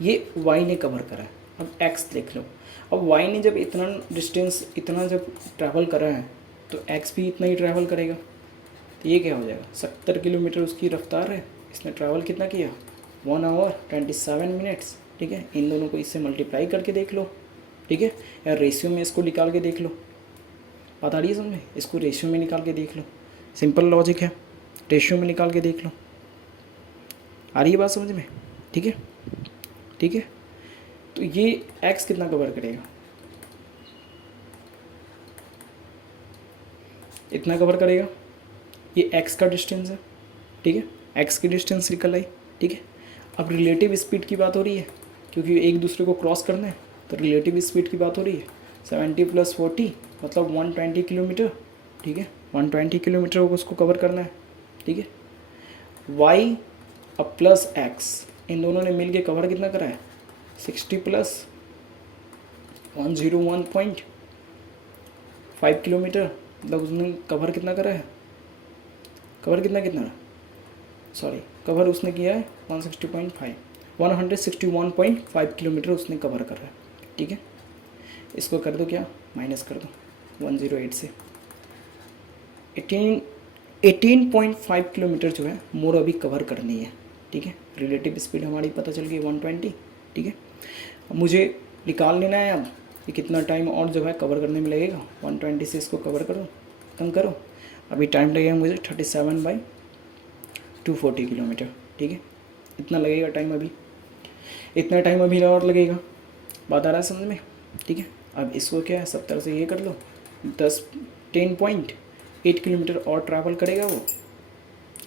ये वाई ने कवर करा है। अब एक्स देख लो, अब वाई ने जब इतना डिस्टेंस, इतना जब ट्रैवल करा है, तो एक्स भी इतना ही ट्रैवल करेगा। तो ये क्या हो जाएगा, 70 किलोमीटर उसकी रफ्तार है, इसने ट्रैवल कितना किया, 1 आवर 27 मिनट्स, ठीक है। इन दोनों को इससे मल्टीप्लाई करके देख लो, ठीक है, या रेशियो में इसको निकाल के देख लो। बात आ रही है समझ में? इसको रेशियो में निकाल के देख लो, सिंपल लॉजिक है, रेशियो में निकाल के देख लो। आ रही है बात समझ में? ठीक है, ठीक है। तो ये एक्स कितना कवर करेगा, इतना कवर करेगा, ये एक्स का डिस्टेंस है, ठीक है, एक्स की डिस्टेंस निकल आई, ठीक है। अब रिलेटिव स्पीड की बात हो रही है, क्योंकि एक दूसरे को क्रॉस करना है, तो रिलेटिव स्पीड की बात हो रही है। 70 + 40 मतलब 120 किलोमीटर, ठीक है, 120 किलोमीटर उसको कवर करना है, ठीक है। वाई अब प्लस एक्स, इन दोनों ने मिल के कवर कितना करा है, 60 + 101.5 किलोमीटर, मतलब उसने कवर कितना करा है, कवर कितना सॉरी, कवर उसने किया है 161.5 किलोमीटर उसने कवर कर रहा है, ठीक है। इसको कर दो क्या, माइनस कर दो 108 से, 18.5 किलोमीटर जो है मोर अभी कवर करनी है, ठीक है। रिलेटिव स्पीड हमारी पता चल गई 120, ठीक है। अब मुझे निकाल लेना है अब कि कितना टाइम और जो है कवर करने में लगेगा। 120 से इसको कवर करो, खत्म करो। अभी टाइम लगेगा मुझे 37/240 किलोमीटर, ठीक है। इतना लगेगा टाइम अभी, इतना टाइम अभी और लगेगा। बात आ रहा है समझ में? ठीक है। अब इसको क्या है, 70 से ये कर लो, 10.8 किलोमीटर और ट्रैवल करेगा वो,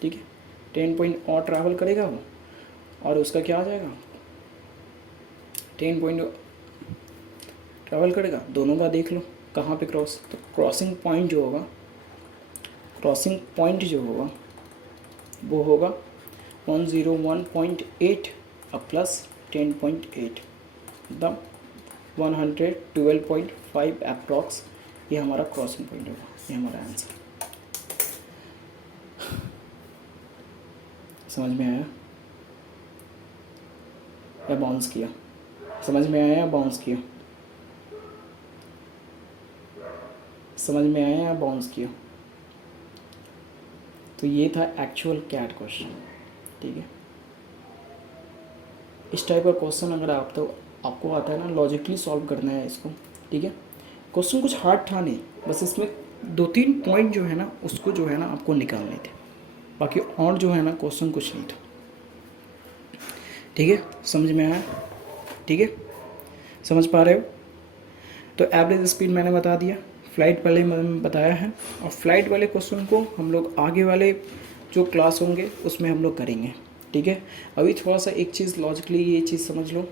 ठीक है। 10 पॉइंट और ट्रैवल करेगा वो, और उसका क्या आ जाएगा, 10 पॉइंट ट्रैवल करेगा। दोनों का देख लो कहाँ पे क्रॉस, तो क्रॉसिंग पॉइंट जो होगा, क्रॉसिंग पॉइंट जो होगा वो होगा 101.8 और प्लस 10.8, मतलब 112.5 अप्रॉक्स। ये हमारा क्रॉसिंग पॉइंट होगा, ये हमारा आंसर। समझ में आया या बाउंस किया? समझ में आया या बाउंस किया? समझ में आया या बाउंस किया? तो ये था एक्चुअल कैट क्वेश्चन, ठीक है। इस टाइप का क्वेश्चन अगर आपको आता है ना, लॉजिकली सॉल्व करना है इसको, ठीक है। क्वेश्चन कुछ हार्ड था नहीं, बस इसमें 2-3 पॉइंट जो है ना उसको जो है ना आपको निकालने थे, बाकी और जो है ना क्वेश्चन कुछ नहीं था, ठीक है। समझ में आया? ठीक है, समझ पा रहे हो? तो एवरेज स्पीड मैंने बता दिया, फ़्लाइट वाले मैंने बताया है, और फ्लाइट वाले क्वेश्चन को हम लोग आगे वाले जो क्लास होंगे उसमें हम लोग करेंगे, ठीक है। अभी थोड़ा सा एक चीज़ लॉजिकली ये चीज़ समझ लो,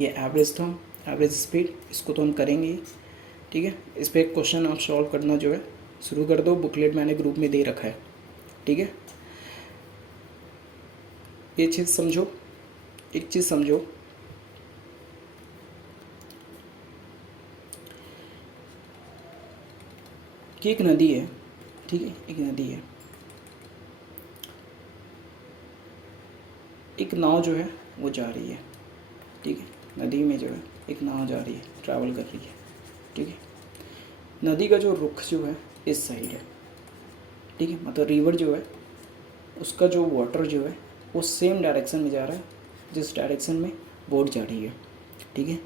ये एवरेज था, एवरेज स्पीड, इसको तो हम करेंगे ही, ठीक है। इस पर एक क्वेश्चन आप सॉल्व करना जो है शुरू कर दो, बुकलेट मैंने ग्रुप में दे रखा है, ठीक है। ये चीज़ समझो, एक चीज़ समझो, कि एक नदी है, ठीक है, एक नदी है, एक नाव जो है वो जा रही है, ठीक है। नदी में जो है एक नाव जा रही है, ट्रैवल कर रही है, ठीक है। नदी का जो रुख जो है इस साइड है, ठीक है, मतलब रिवर जो है उसका जो वाटर जो है वो सेम डायरेक्शन में जा रहा है जिस डायरेक्शन में बोट जा रही है, ठीक है।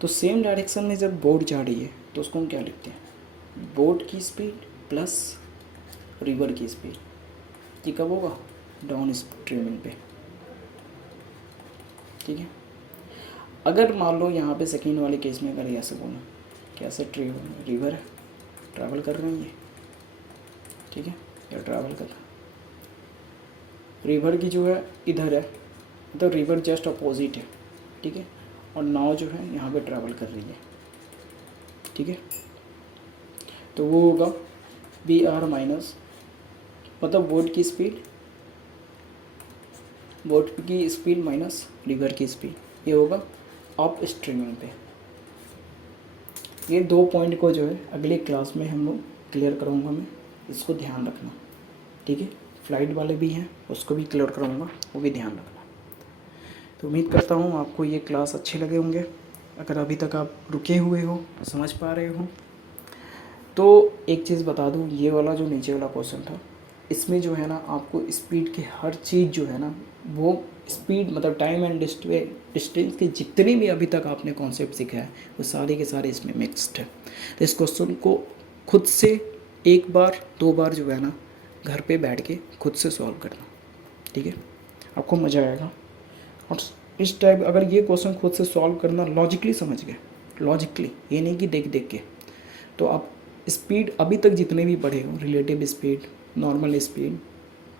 तो सेम डायरेक्शन में जब बोट जा रही है तो उसको हम क्या लिखते हैं, बोट की स्पीड प्लस रिवर की स्पीड। ये कब होगा, डाउन स्ट्रीमिंग पे, ठीक है। अगर मान लो यहाँ पे सेकेंड वाले केस में अगर ऐसे बोला, कैसे रिवर है, ट्रैवल कर रही है, ठीक है, या ट्रैवल कर रहा, रिवर की जो है इधर है, तो रिवर जस्ट अपोजिट है, ठीक है, और नाव जो है यहाँ पे ट्रैवल कर रही है, ठीक है। तो वो होगा बी आर माइनस, मतलब बोट की स्पीड माइनस रिवर की स्पीड, ये होगा अप स्ट्रीमिंग पे। ये 2 पॉइंट को जो है अगले क्लास में हम लोग क्लियर कराऊंगा मैं, इसको ध्यान रखना, ठीक है। फ्लाइट वाले भी हैं उसको भी क्लियर कराऊंगा, वो भी ध्यान रखना। तो उम्मीद करता हूँ आपको ये क्लास अच्छे लगे होंगे। अगर अभी तक आप रुके हुए हो, समझ पा रहे हो, तो एक चीज़ बता दूँ, ये वाला जो नीचे वाला क्वेश्चन था इसमें जो है ना आपको स्पीड की हर चीज़ जो है ना, वो स्पीड मतलब टाइम एंड डिस्टेंस के जितने भी अभी तक आपने कॉन्सेप्ट सीखा है वो सारे के सारे इसमें मिक्स्ड है। तो इस क्वेश्चन को खुद से 1 बार 2 बार जो है ना घर पे बैठ के खुद से सॉल्व करना, ठीक है, आपको मज़ा आएगा। और इस टाइप अगर ये क्वेश्चन खुद से सॉल्व करना लॉजिकली समझ गए, लॉजिकली, ये नहीं कि देख देख के, तो आप स्पीड अभी तक जितने भी पढ़े हो, रिलेटिव स्पीड, नॉर्मल स्पीड,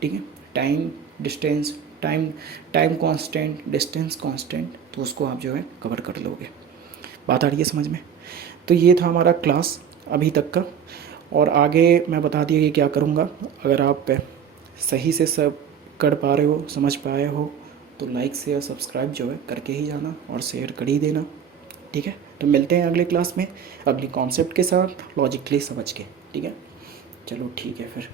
ठीक है, time distance, time constant, distance constant, तो उसको आप जो है कवर कर लोगे। बात आ रही है समझ में? तो ये था हमारा क्लास अभी तक का, और आगे मैं बता दिया कि क्या करूँगा। अगर आप सही से सब कर पा रहे हो, समझ पाए हो, तो लाइक शेयर सब्सक्राइब जो है करके ही जाना और शेयर कर ही देना, ठीक है। तो मिलते हैं अगले क्लास में अगली कॉन्सेप्ट के साथ, लॉजिकली समझ के, ठीक है। चलो ठीक है फिर।